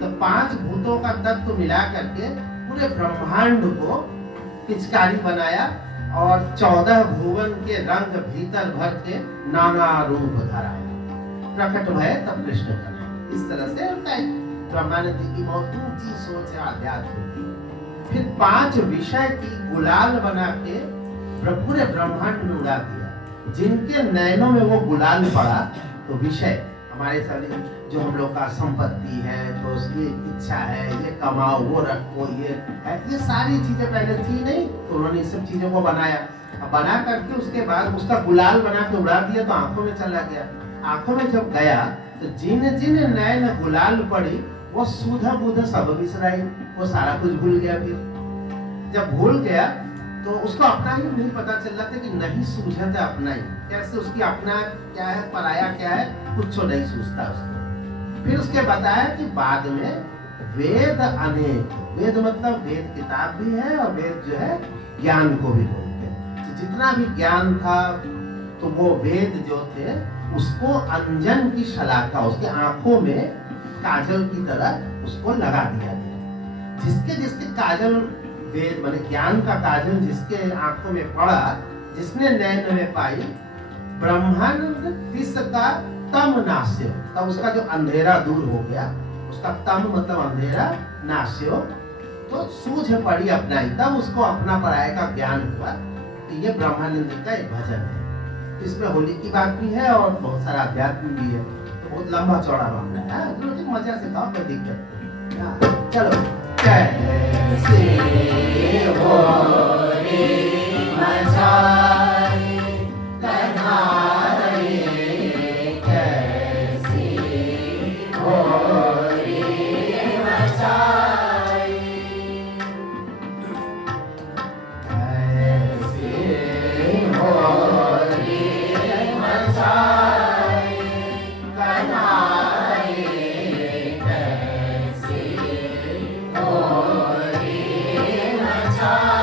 तो 5 भूतों का तत्व मिला करके पूरे ब्रह्मांड को पिचकारी बनाया और 14 भुवन के रंग भीतर भर के नाना रूप धराया। प्रकट भय तब कृष्ण कन्हैया। इस तरह से उनका ब्रह्मानंद जी की बहुत ऊंची सोच है, आध्यात्म की। फिर 5 विषय की गुलाल बना के पूरे ब्रह्मांड में उड़ा दिया। जिनके नयनों में वो गुलाल पड़ा तो विषय हमारे शरीर जो हम लोग का संपत्ति है, तो ये इच्छा है, ये कमाओ, वो रखो, ये है, ये सारी चीजें पहले थी नहीं, तो उन्होंने इस सब चीजों को बनाया। अब बना करके उसके बाद उसका गुलाल बना के उड़ा दिया तो आंखों में चला गया। आंखों में जब गया तो जिन जिन नयन गुलाल पड़ी वो सुधा बुध सब बिसराई, वो सारा कुछ भूल गया। फिर जब भूल गया तो उसको अपना ही नहीं पता चल रहा था कि नहीं सूझा था अपना ही, कैसे उसकी अपना क्या है, पराया क्या है, कुछ नहीं सूझता उसको। फिर उसके बताया कि बाद में वेद अनेक, वेद मतलब वेद किताब भी है और वेद जो है ज्ञान को भी बोलते हैं। तो जितना भी ज्ञान था तो वो वेद जो थे उसको अंजन की शलाका, उसके आंखों में काजल की तरह उसको लगा दिया गया। जिसके जिसके काजल वेद माने ज्ञान का काजल जिसके आंखों में पड़ा, जिसने नयन में पाई, ब्रह्मानंद तिस का तम नास्यो, तब उसका जो अंधेरा दूर हो गया, उसका तम मतलब अंधेरा, नास्यो तो सूझ पड़ी अपना ही, तब उसको अपना पराये का ज्ञान हुआ। तो ये ब्रह्मानंद जी का एक भजन है। इसमें होली की बात भी है और बहुत सारा अध्यात्म भी है। तो बहुत लंबा चौड़ा मामला है, मजा से गाओ, कोई दिक्कत नहीं। चलो कैसे होली मचाए कन्हाई, कैसी होली मचाए, कैसी होली मचाए कन्हाई, कैसी होली मचाए।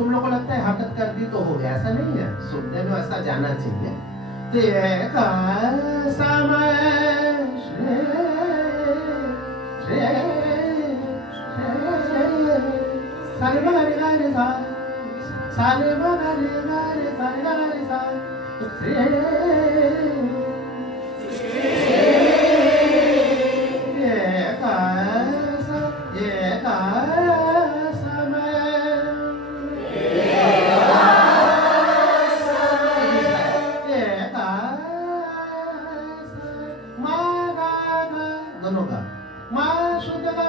तुम लोग को लगता है हरकत कर दी तो हो गया, ऐसा नहीं है। सुनने में ऐसा जाना चाहिए। देखा समय सारे मगारे गारे सा, सारे मगारे गारे सारे गारे सा, दोनों का माँ शुद्ध का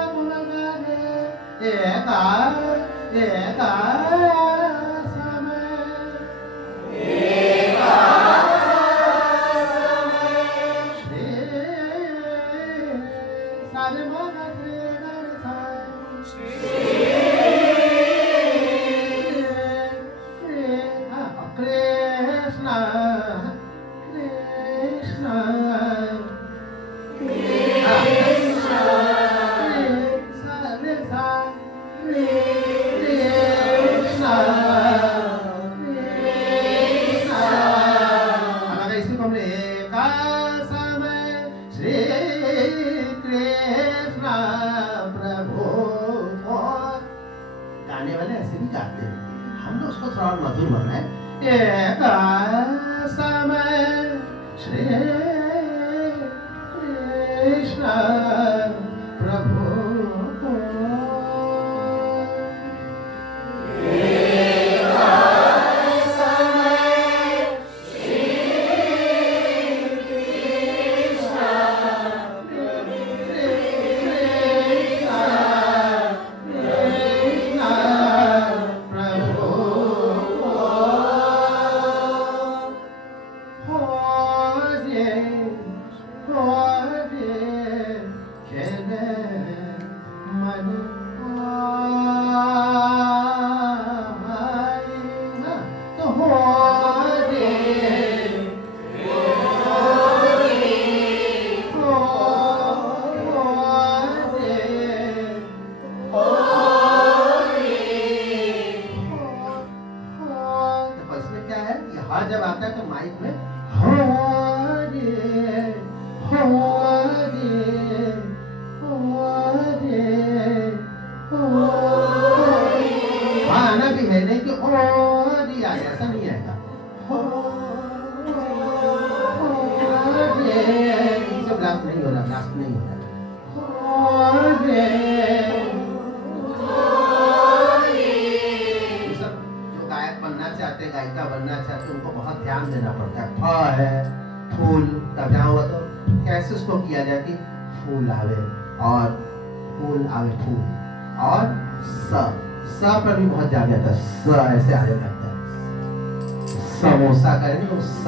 गाने वाले ऐसे भी गाते हैं, हम लोग उसको थोड़ा मधुर बनाए। समय श्री कृष्ण प्रभु जब आता है तो माइक में आना भी है, नहीं कि ऐसा नहीं आएगा। सब ब्लास्ट नहीं हो रहा, ब्लास्ट नहीं हो रहा। चाहते गायिका बनना चाहते उनको बहुत ध्यान देना पड़ता है। फ है फूल का ध्यान हुआ तो कैसे उसको किया जाए कि फूल आवे और फूल आवे फूल, और स पर भी बहुत ज्यादा आता है, स ऐसे आने लगता है। समोसा करेंगे तो स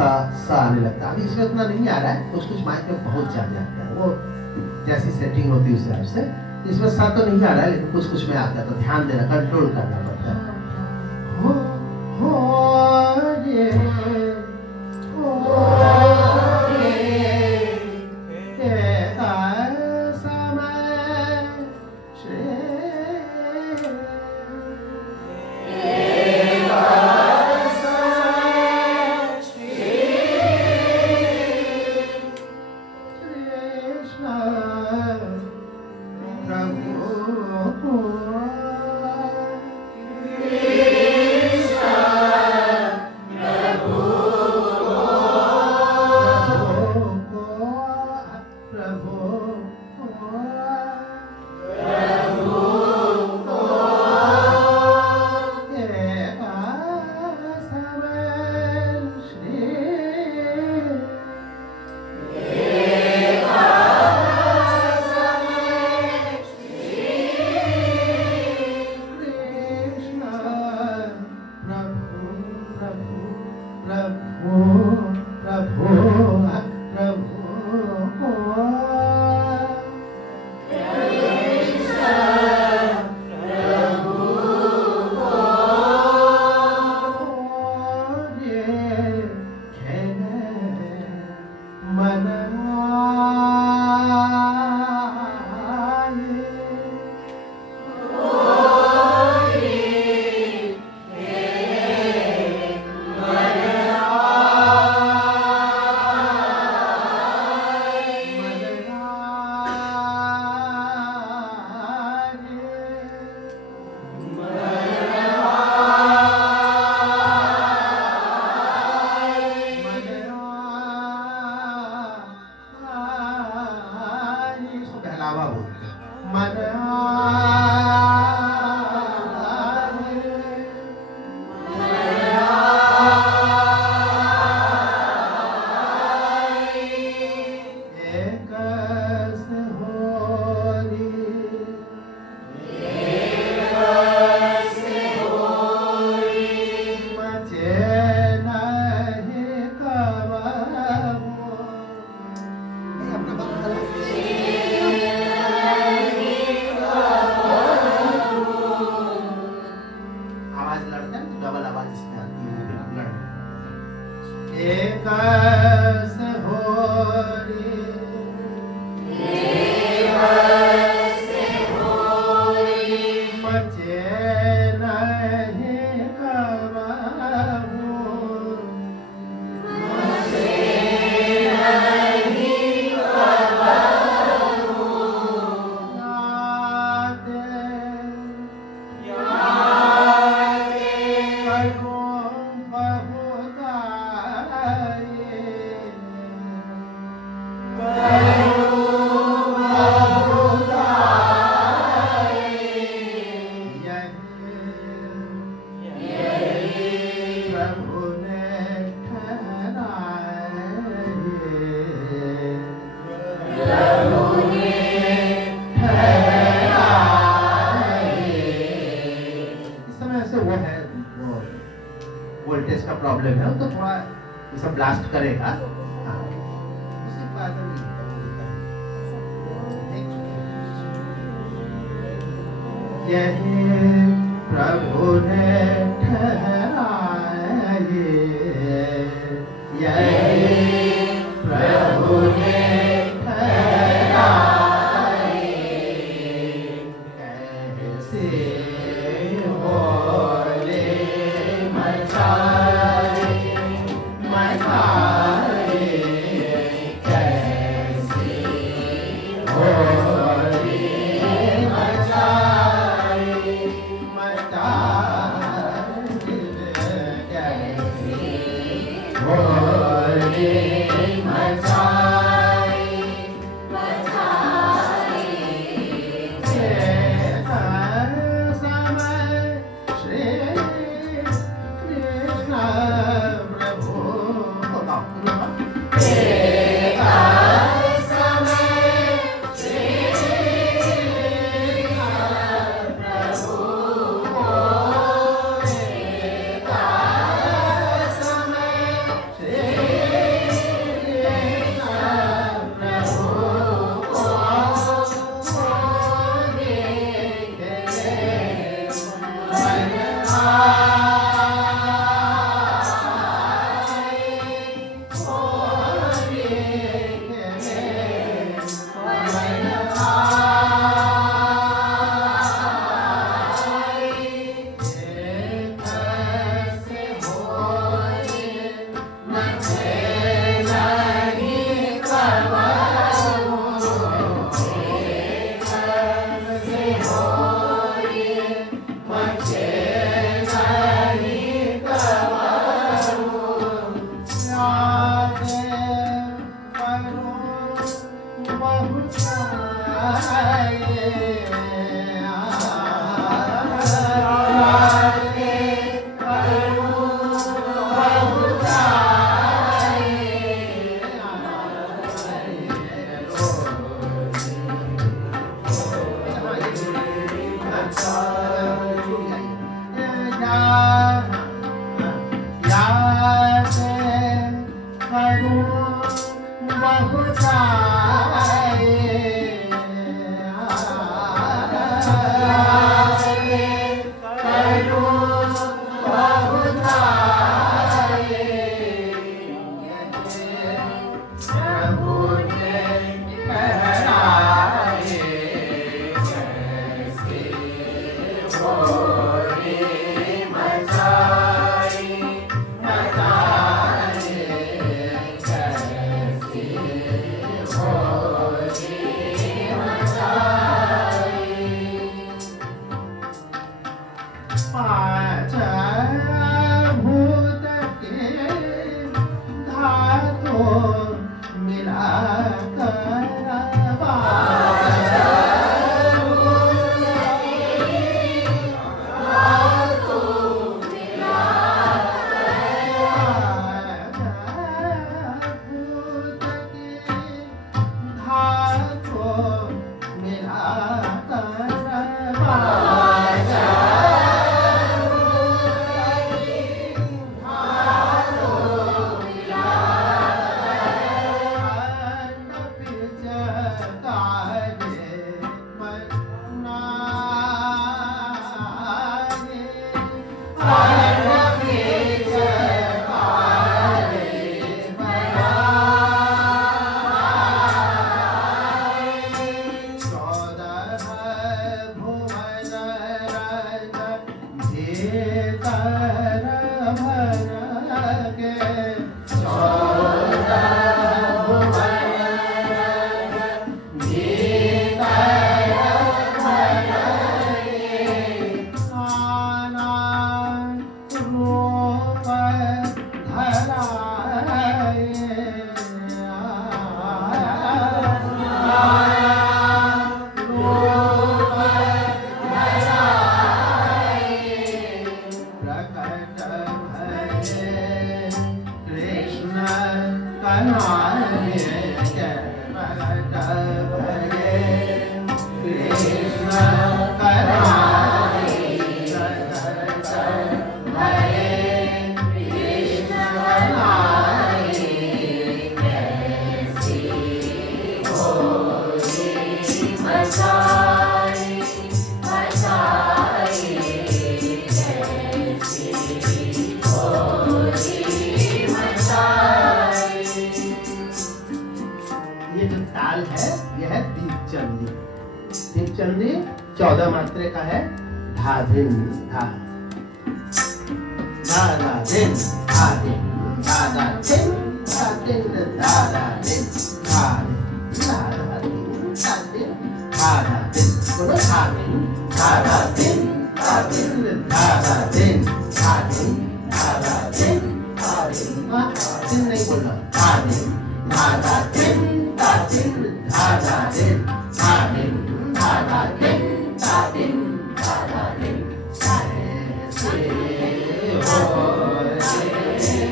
आने लगता है। अभी इसमें उतना नहीं आ रहा है, कुछ कुछ माइक में बहुत ज्यादा आता है, वो जैसी सेटिंग होती है उस हिसाब से। इसमें स तो नहीं आ रहा है, लेकिन कुछ कुछ में आता है, तो ध्यान देना, कंट्रोल करना पड़ता है। एक से हो रे मचे नहीं कबाहू वोल्टेज का प्रॉब्लम है तो थोड़ा ये सब ब्लास्ट करेगा। हाँ, उसी बात में यही प्रभु ने ठहराए, यही प्रभु ने ठहराए, कैसे होले मचाए मचाए, कैसे होले मचाए मचाए, कैसे होले मचाए मचाए, समय श्री कृष्ण बनाए जय भगत भजे कृष्ण कराए भगत भजे कृष्ण बनाए कैसी होली मचाई मचाई कैसी होली मचाई। ये जो ताल है यह है दीपचंदी। दीपचंदी 14 मात्रे का है। धा धिन धा धा धा धिन धा धिन धा धा धिन धा धिन धा धा धिन धा धिन धा धा धिन बोलो धा धिन धा धा धिन धा धिन धा धा धिन धा धिन धा धा धिन धा धिन धिन नहीं बोलना धा धिन धा धा धिन धा धिन धा धा धिन धा धिन धा धा धिन धा धिन धा धा धिन कैसे होली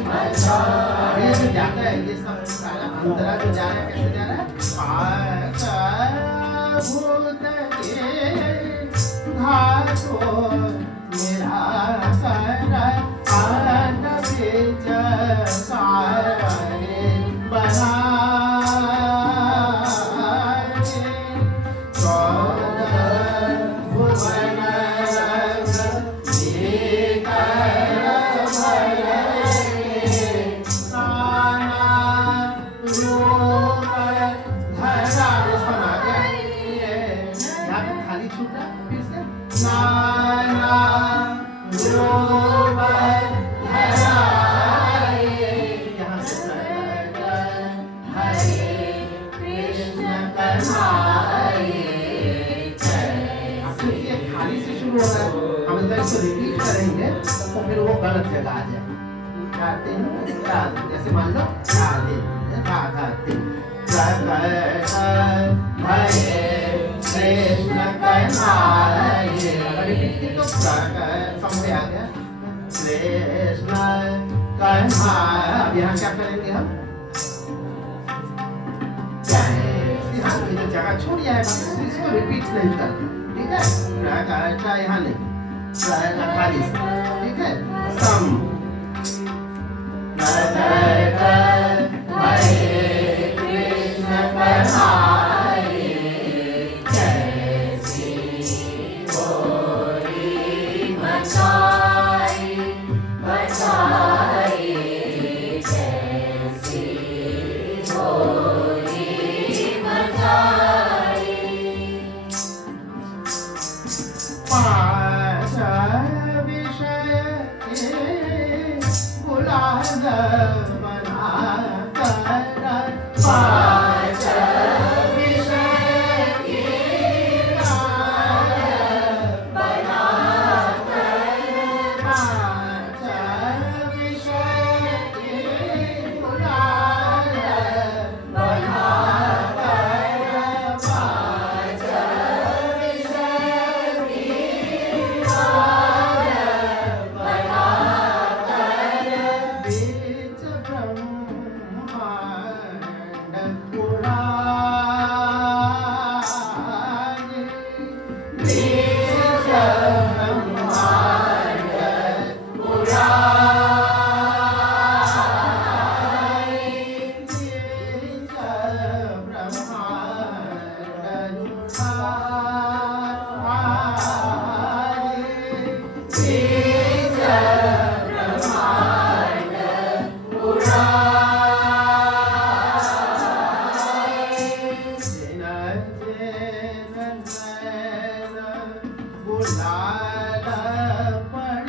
मचाई। ये जो जाता है ये सब सारा अंतरा जो जा रहा है कैसे जा रहा है भूत के धातो मेरा कर आन बीज सारे बनाए 14 भुवन रिपीट करेंगे तो फिर वो गलत जगह आ जाए। जैसे मान लो कृष्ण कन्हैया रिपीट की तो समझ आ गया कृष्ण कन्हैया। अब यहाँ क्या करेंगे हम जो जगह छोड़ जाएगा इसको रिपीट नहीं करते। ठीक है यहाँ नहीं खाली से। ठीक है सम कृष्ण कन्हैया कैसी होली मचाई मचाई कैसी होली मचाई। पाँच विषय गुलाब बना कर पाँच विषय बना कर पाँच विषय गुलाब बना कर पाँच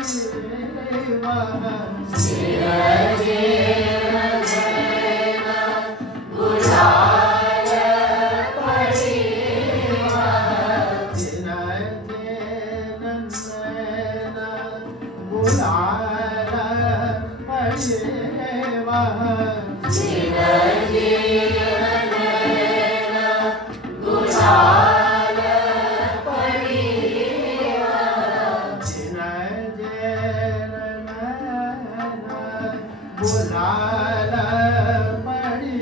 बुलाल पड़ी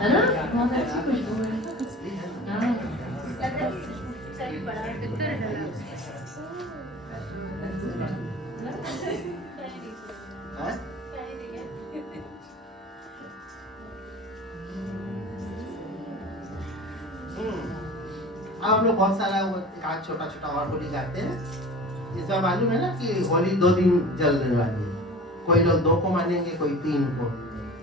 है ना? बहुत अच्छी खुशबू है। हाँ। आप लोग बहुत सारा वो आज छोटा छोटा और होली गाते हैं। इसका मालूम है ना कि होली 2 दिन जलने वाली है। कोई लोग 2 को मानेंगे, कोई 3 को।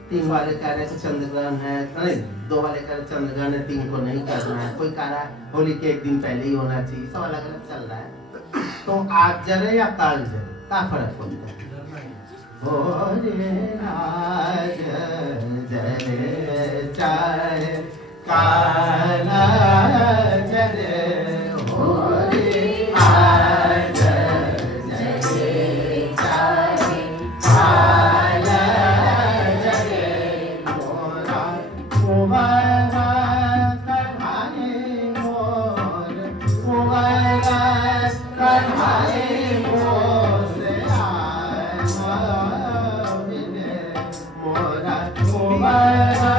3 वाले कह रहे हैं चंद्रग्रहण है, नहीं 2 वाले कह रहे चंद्रग्रहण है, 3 को नहीं करना है। कोई कह रहा है होली के 1 दिन पहले ही होना चाहिए। सब अलग अलग चल रहा है। तो आज जले या काल जले क्या फर्क होता है? होली आज जले चाहे काला जले, होली आज जले चाहे काला जले, मोरा कुंवारा कन्हाई मोर, कुंवारा कन्हाई मोर से आए मिले, मोरा कुंवारा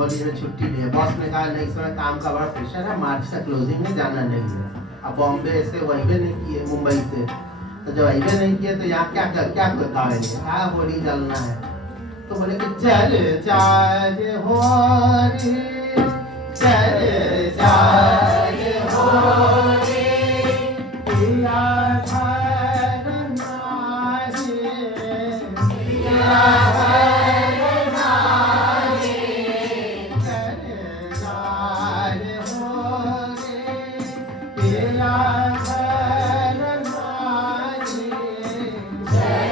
बोलिए में छुट्टी नहीं है। बॉस ने कहा नहीं, इस समय काम का बड़ा प्रेशर है, मार्च का क्लोजिंग में जाना नहीं है। अब बॉम्बे से वाइवे नहीं किए, मुंबई से, तो जब वाइवे नहीं किए तो यहाँ क्या बताएंगे, हाँ होली जलना है। तो बोले कि चल जाए होली, चल जाए होली, पिया घर नारी, पिया घर नारी, चल जाए होली, पिया घर नारी, चल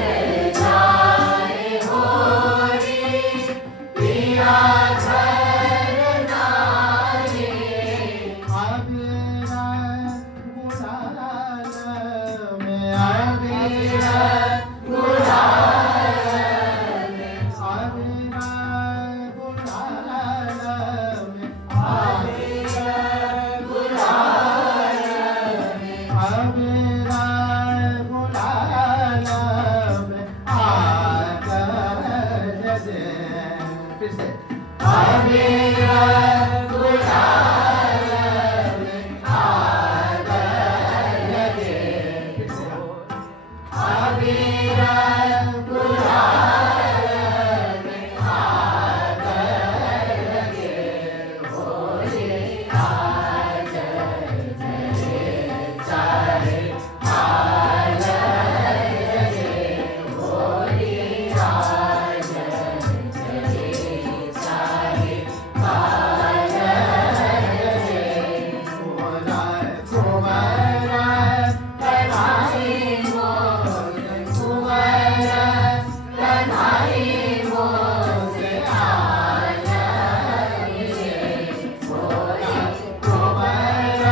जाए होली, पिया घर नारी। अबीर गुलाल में, अबीर गुलाल में, अबीर गुलाल में, अबीर गुलाल में, अबीर गुलाल में आकर जजे। फिर से अबीर गुलाल में आकर जजे। फिर से अबीर गुलाल में आकर जगे, होली आज जगे, चाहे आज जगे, होली आज जगे, चाहे आज जगे। कुंवर कुंवर कन्हाई मोर, कुंवर कन्हाई मोर से आज मिले, होली कुंवर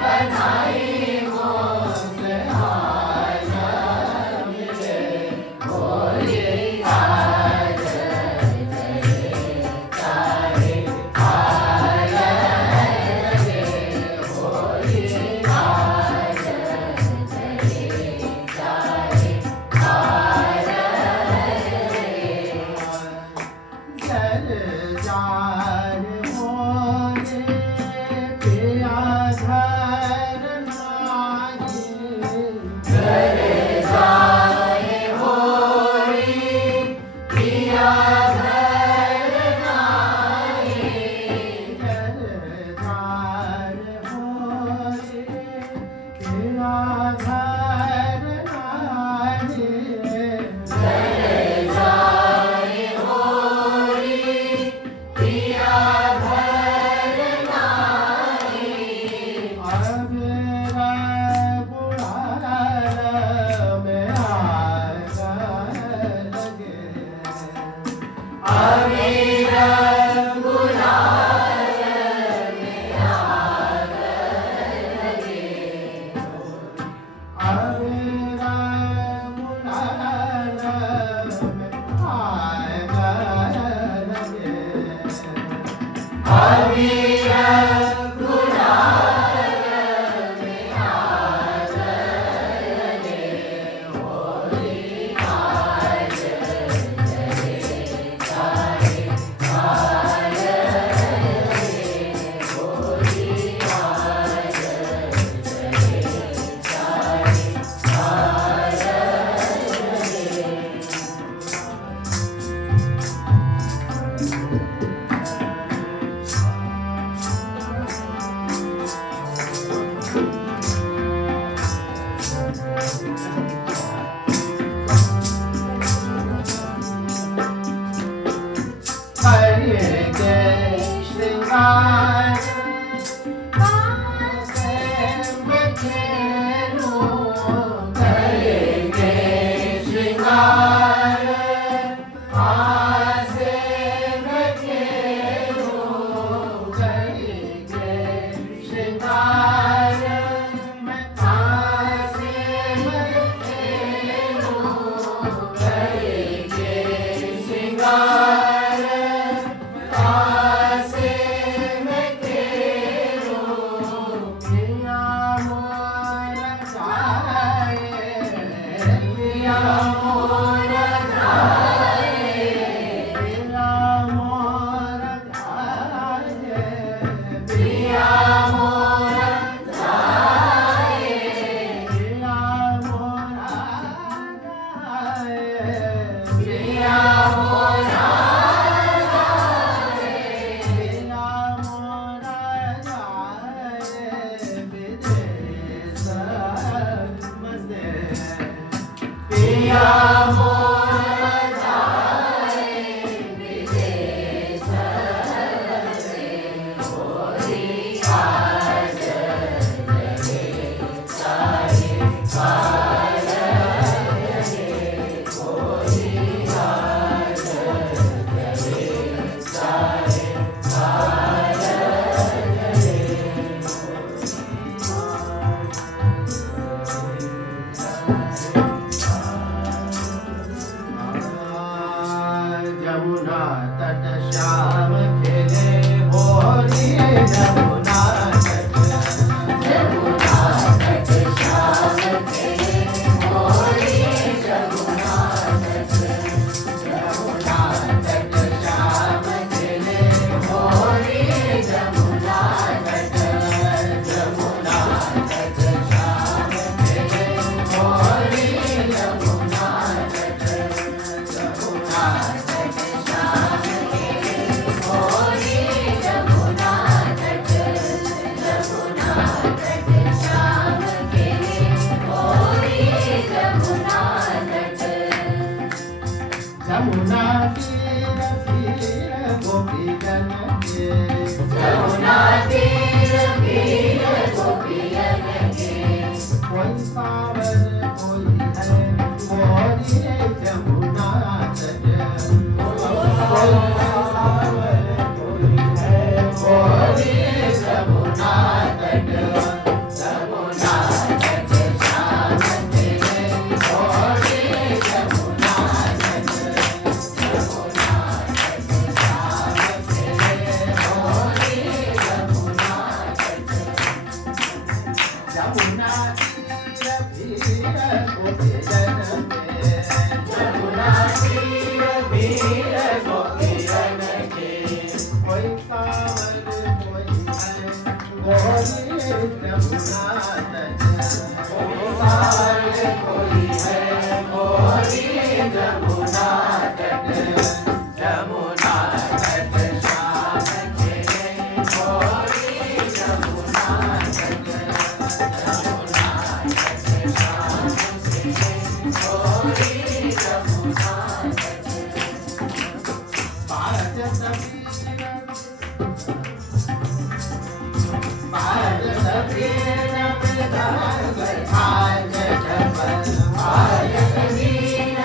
कन्हाई मोर से आज मिले, होली आज जगे, चाहे आज जगे, होली आज जगे, चाहे आज जगे। चल जाए होली, पिया घर नारी, चल जाए होली, पिया घर नारी, चल जाए होली, पिया घर नारी, चल जाए होली, पिया घर नारी। अबीर गुलाल में आकर लगे, अबीर गुलाल में आकर लगे, अबीर गुलाल में आकर लगे, अबीर गुलाल में आकर लगे, होली आज जगे, चाहे आज जगे, होली आज जगे, चाहे आज जगे। जमुना तट श्याम खेले होरी जमुना तट जमुना तट श्याम खेले होरी जमुना तट जमुना तट श्याम खेले होरी जमुना तट जमुना तट श्याम खेले होरी जमुना तट जमुना तट श्याम खेले होरी जमुना तट जमुना तट श्याम खेले होरी जमुना तट जमुना तीर तीर गोपीजन के जमुना तीर तीर गोपियन के कोई सावर कोई है गोरी जमुना तट कोई सावर कोई है गोरी जमुना तट जमुना तट श्याम खेले गोरी जमुना तट जमुना तट श्याम खेले गोरी जमुना तट जमुना तीर तीर गोपीजन के जमुना तीर तीर गोपीजन के कोई सावर कोई है गोरी जमुना तट कोई सावर कोई है गोरी जमुना तट जमुना तट श्याम खेले गोरी जमुना तट जमुना तट श्याम खेले गोरी जमुना तट भारत सबीर भारत सबीर प्रधान आज जपल भारत वीर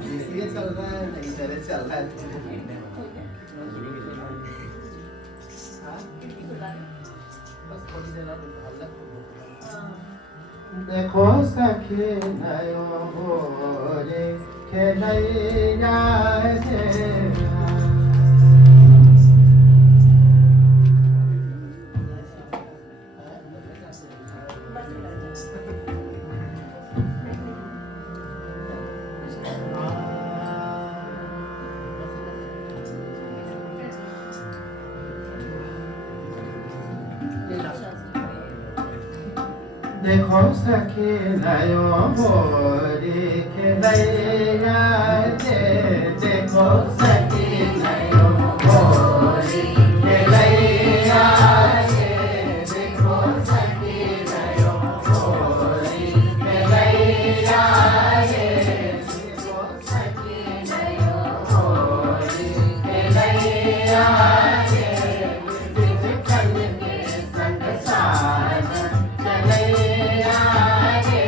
इसलिए चल रहा है नहीं मेरे चल रहा है बस थोड़ी देर और हल्ला देखो सखी नयो रे खेलैया रे देखो सखी नयो मोरी खेलैया रे देखो सखी नयो मोरी खेलैया रे देखो सखी नयो मोरी खेलैया रे देखो सखी नयो मोरी खेलैया रे बिच खल के संग साथ चलैया रे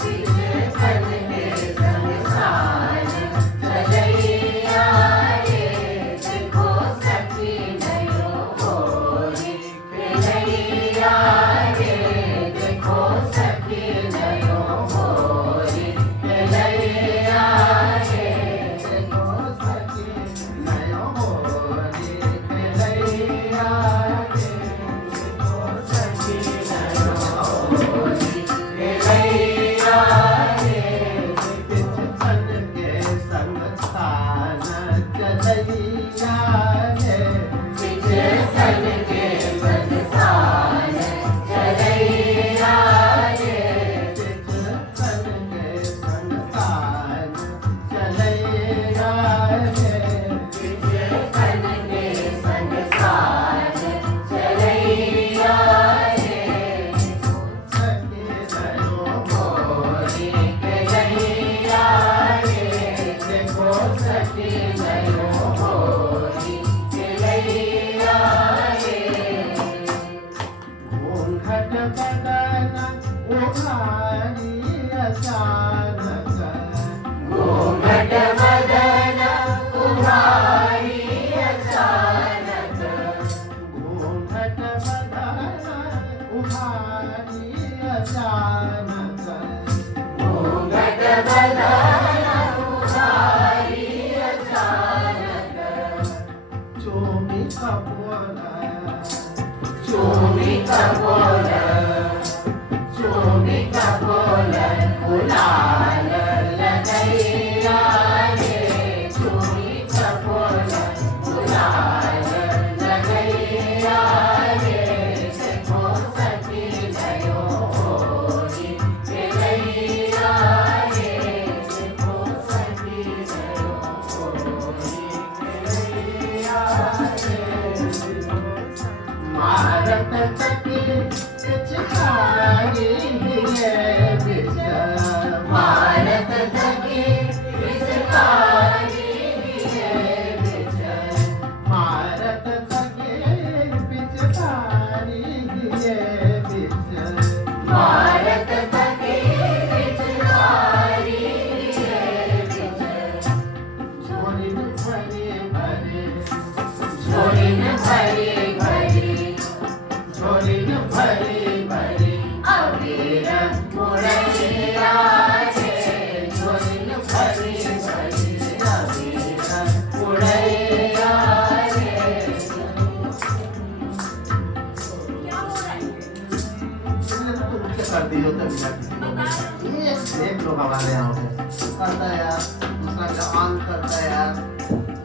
बिच खल के संग साथ चलैया रे देखो सखी नयो मोरी खेलैया रे देखो सखी नयो मोरी खेलैया रे देखो सखी नयो मोरी खेलैया रे देखो सखी नयो मोरी खेलैया रे बिच खल के संग साथ चलैया रे बिच खल के संग साथ चलैया रे बिच खल के संग साथ चलैया रे बिच खल के संग साथ चलैया रे सखी नयो मोरी खेलैया रे देखो सखी नयो मोरी खेलैया रे घूंघट बदन उघारी अचानक घूंघट बदन उघारी अचानक घूंघट बदन उघारी अचानक घूंघट बदन उघारी अचानक चोमी कपोल चोमी कपोल चोमी कपोल गुलाल लगैया रे चोमी कपोल गुलाल लगैया रे देखो सखी नयो मोरी खेलैया रे देखो सखी नयो मोरी खेलैया रे मारत तकी पिचकारी है बिच मारत तकी पिचकारी है बिच मारत तकी पिचकारी है बिच मारत तकी पिचकारी है बिच झोली न भरे भरे झोली न भरे भरे झोली न भरे भरे अबीर मुरैया रे झोली न भरे भरे अबीर मुरैया रे कर दियो तब एक लोग हमारे यहाँ पे करता है यार दूसरा जवान करता है यार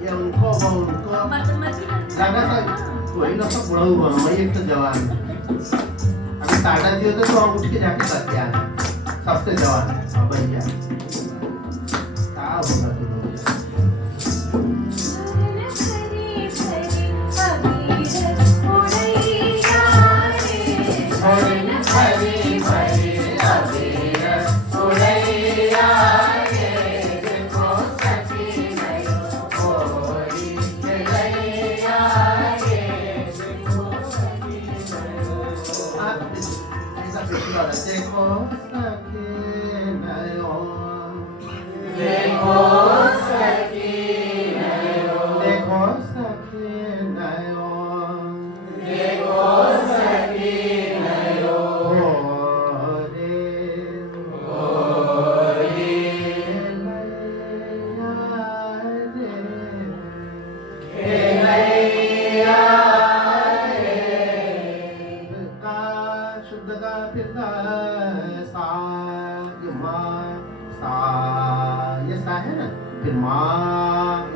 ये उनको वो उनको लगा था वही लोग तो बुढ़ा हुआ मैं एक तो जवान अभी टाटा जी होते तो हम उठ के जाके करते हैं सबसे जवान अब भैया क्या होगा तू लोग भरी भरी अबीर मुरैया रे देखो सखी नयो मोरी खेलैया रे देखो सखी नयो ऐसा देखो सखी नयो देखो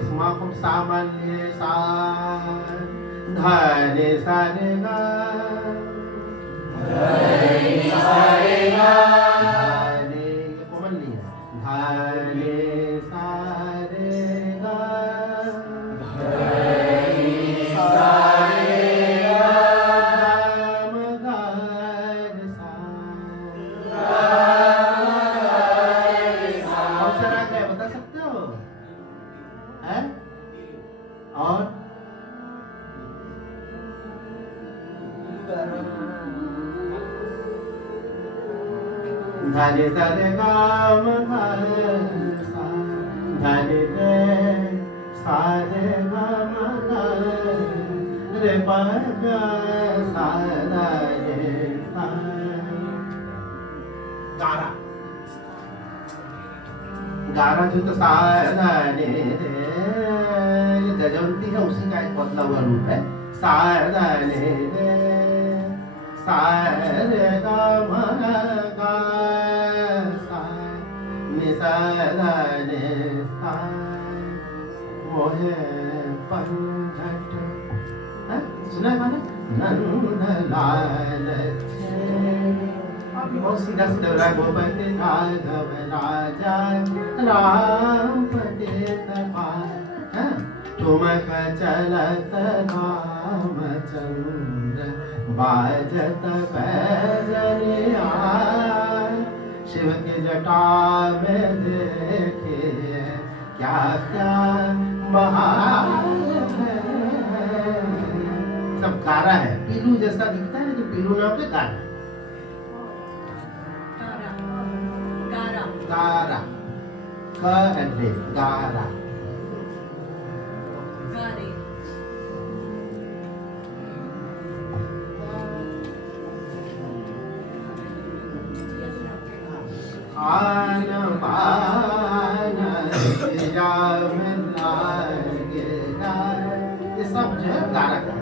इस माँ को सामान्य सा धने सारे गा धने सारे गा धने कोमल नहीं है धने सारे गा धने सारे गा धाम घर सा कौन सा राग है बता सकते हो हैं और धने धने गाम सा धने रे सारे गाम रे पग सा रे सा गारा गारा जो तो सारे रे जजवंती है उसी का एक बदला हुआ रूप है सारे रे सारे गा गा सा नि सा ने सा मोहे पंजट सुना है माने नंद लाल बहुत सीधा सीधा राग गोपति राघव राजा राम पतित पाल ठुमक चलत रामचंद्र बाजत बैजनिया शिव के जटा में देखे क्या क्या महान है सब कारा है पीलू जैसा दिखता है लेकिन पीलू नाम पे कारा गारा गारे गारा आन बान राम लागे ये सब जो है गारा का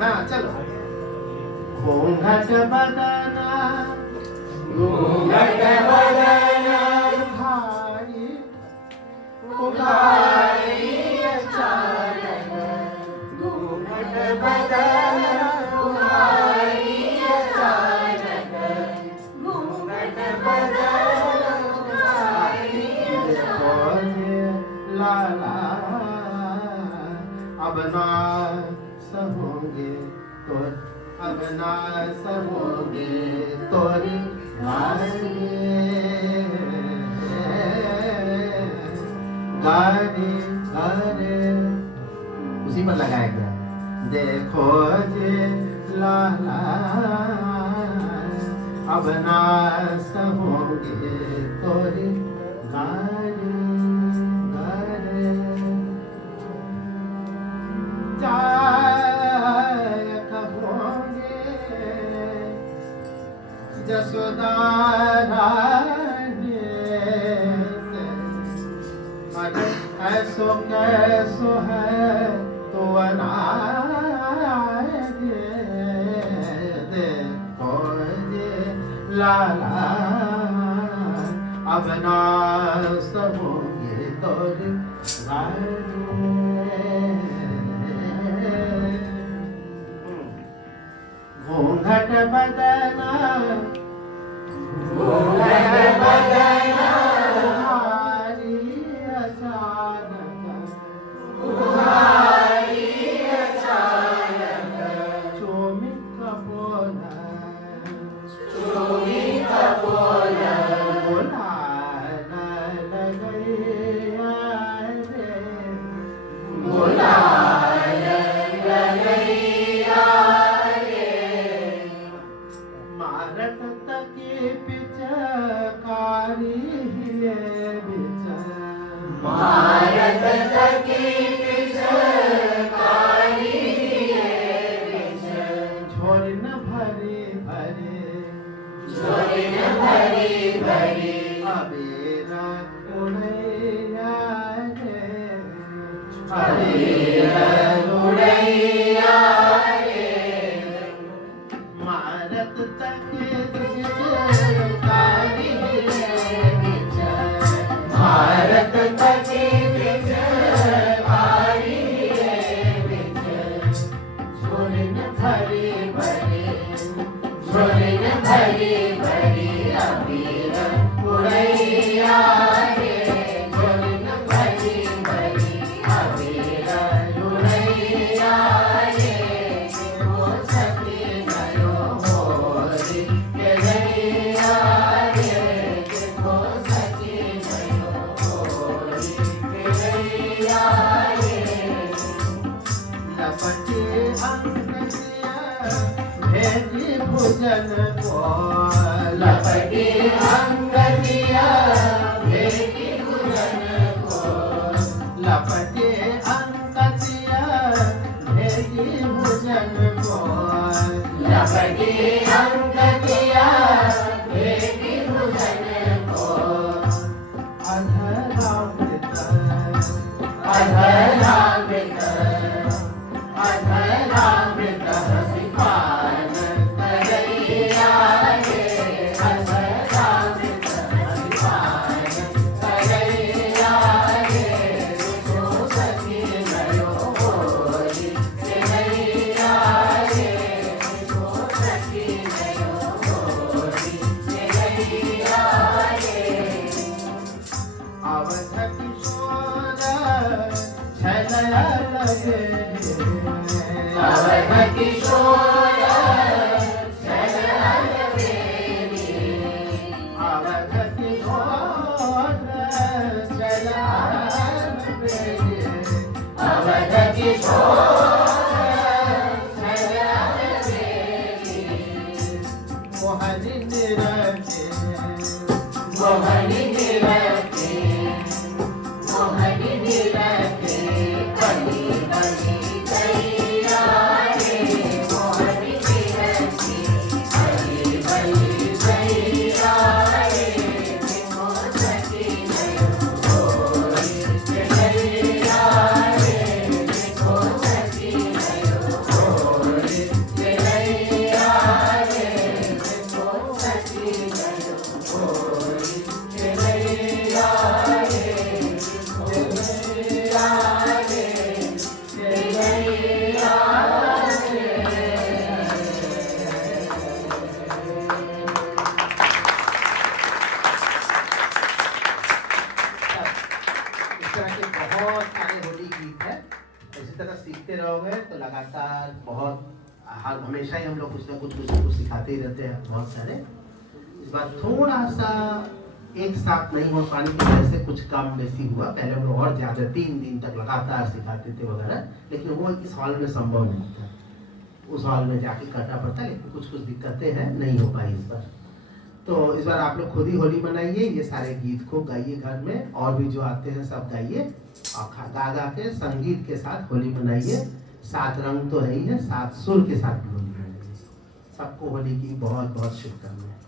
हाँ चलो घूंघट बदना घूंघट बदना उघारी उघारी अचानक घूंघट बदना उघारी अचानक घूंघट बदना उघारी अचानक लाला अब ना सहोगे तो अब ना सहोगे तोरी गाने गाने उसी पर लगाया गया देखो जे लाला अब ना सहोगे तोरी गाने गाने जसोदा ऐसो कैसो है तो अनाए देखो जे लाला अब ना सहोगे तो घूंघट बदना घूंघट बदना उघारी अचानक उघारी अचानक चोमी कपोल बोला न लगैया अंगतिया भेजी भुजन को लपटी अंगतिया भेजी भुजन को लपटी अंगतिया भेजी भुजन को लपटी अंगतिया भेजी भुजन को अधरामृत अधरामृत अधरामृत हसिपान करैया रे अधरामृत हसिपान करैया रे जो सखी नयो होरी करैया रे जो सखी नयो होरी करैया रे अवध किशोर छलया लगे अवध किशोर छलया लगे अवध किशोर छलया लगे अवध किशोर छलया लगे मोहनी निरखे मोहनी निरखे मोहनी निरखे बनी बनी गैया रे मोहनी निरखे बनी बनी गैया रे देखो सखी नयो होरी गैया रे देखो सखी नयो होरी गैया रे देखो सखी नयो होरी गैया रे गैया रे गैया रे इस तरह के बहुत सारे होली गीत हैं। इसी तरह सीखते रहोगे तो लगातार बहुत हमेशा ही हम लोग कुछ ना कुछ सिखाते ही रहते हैं बहुत सारे। इस बार थोड़ा सा एक साथ नहीं हो पाने की वजह से कुछ कम बेसी हुआ। पहले हम लोग और ज़्यादा 3 दिन तक लगातार सिखाते थे वगैरह, लेकिन वो इस हॉल में संभव नहीं था। उस हॉल में जाके करना पड़ता, लेकिन कुछ दिक्कतें हैं, नहीं हो पाई इस बार। तो इस बार आप लोग खुद ही होली मनाइए, ये सारे गीत को गाइए घर में, और भी जो आते हैं सब गाइए और गा के संगीत के साथ होली मनाइए। 7 रंग तो है ही है, 7 सुर के साथ भी होली मनाइए। सबको होली की बहुत बहुत शुभकामनाएं।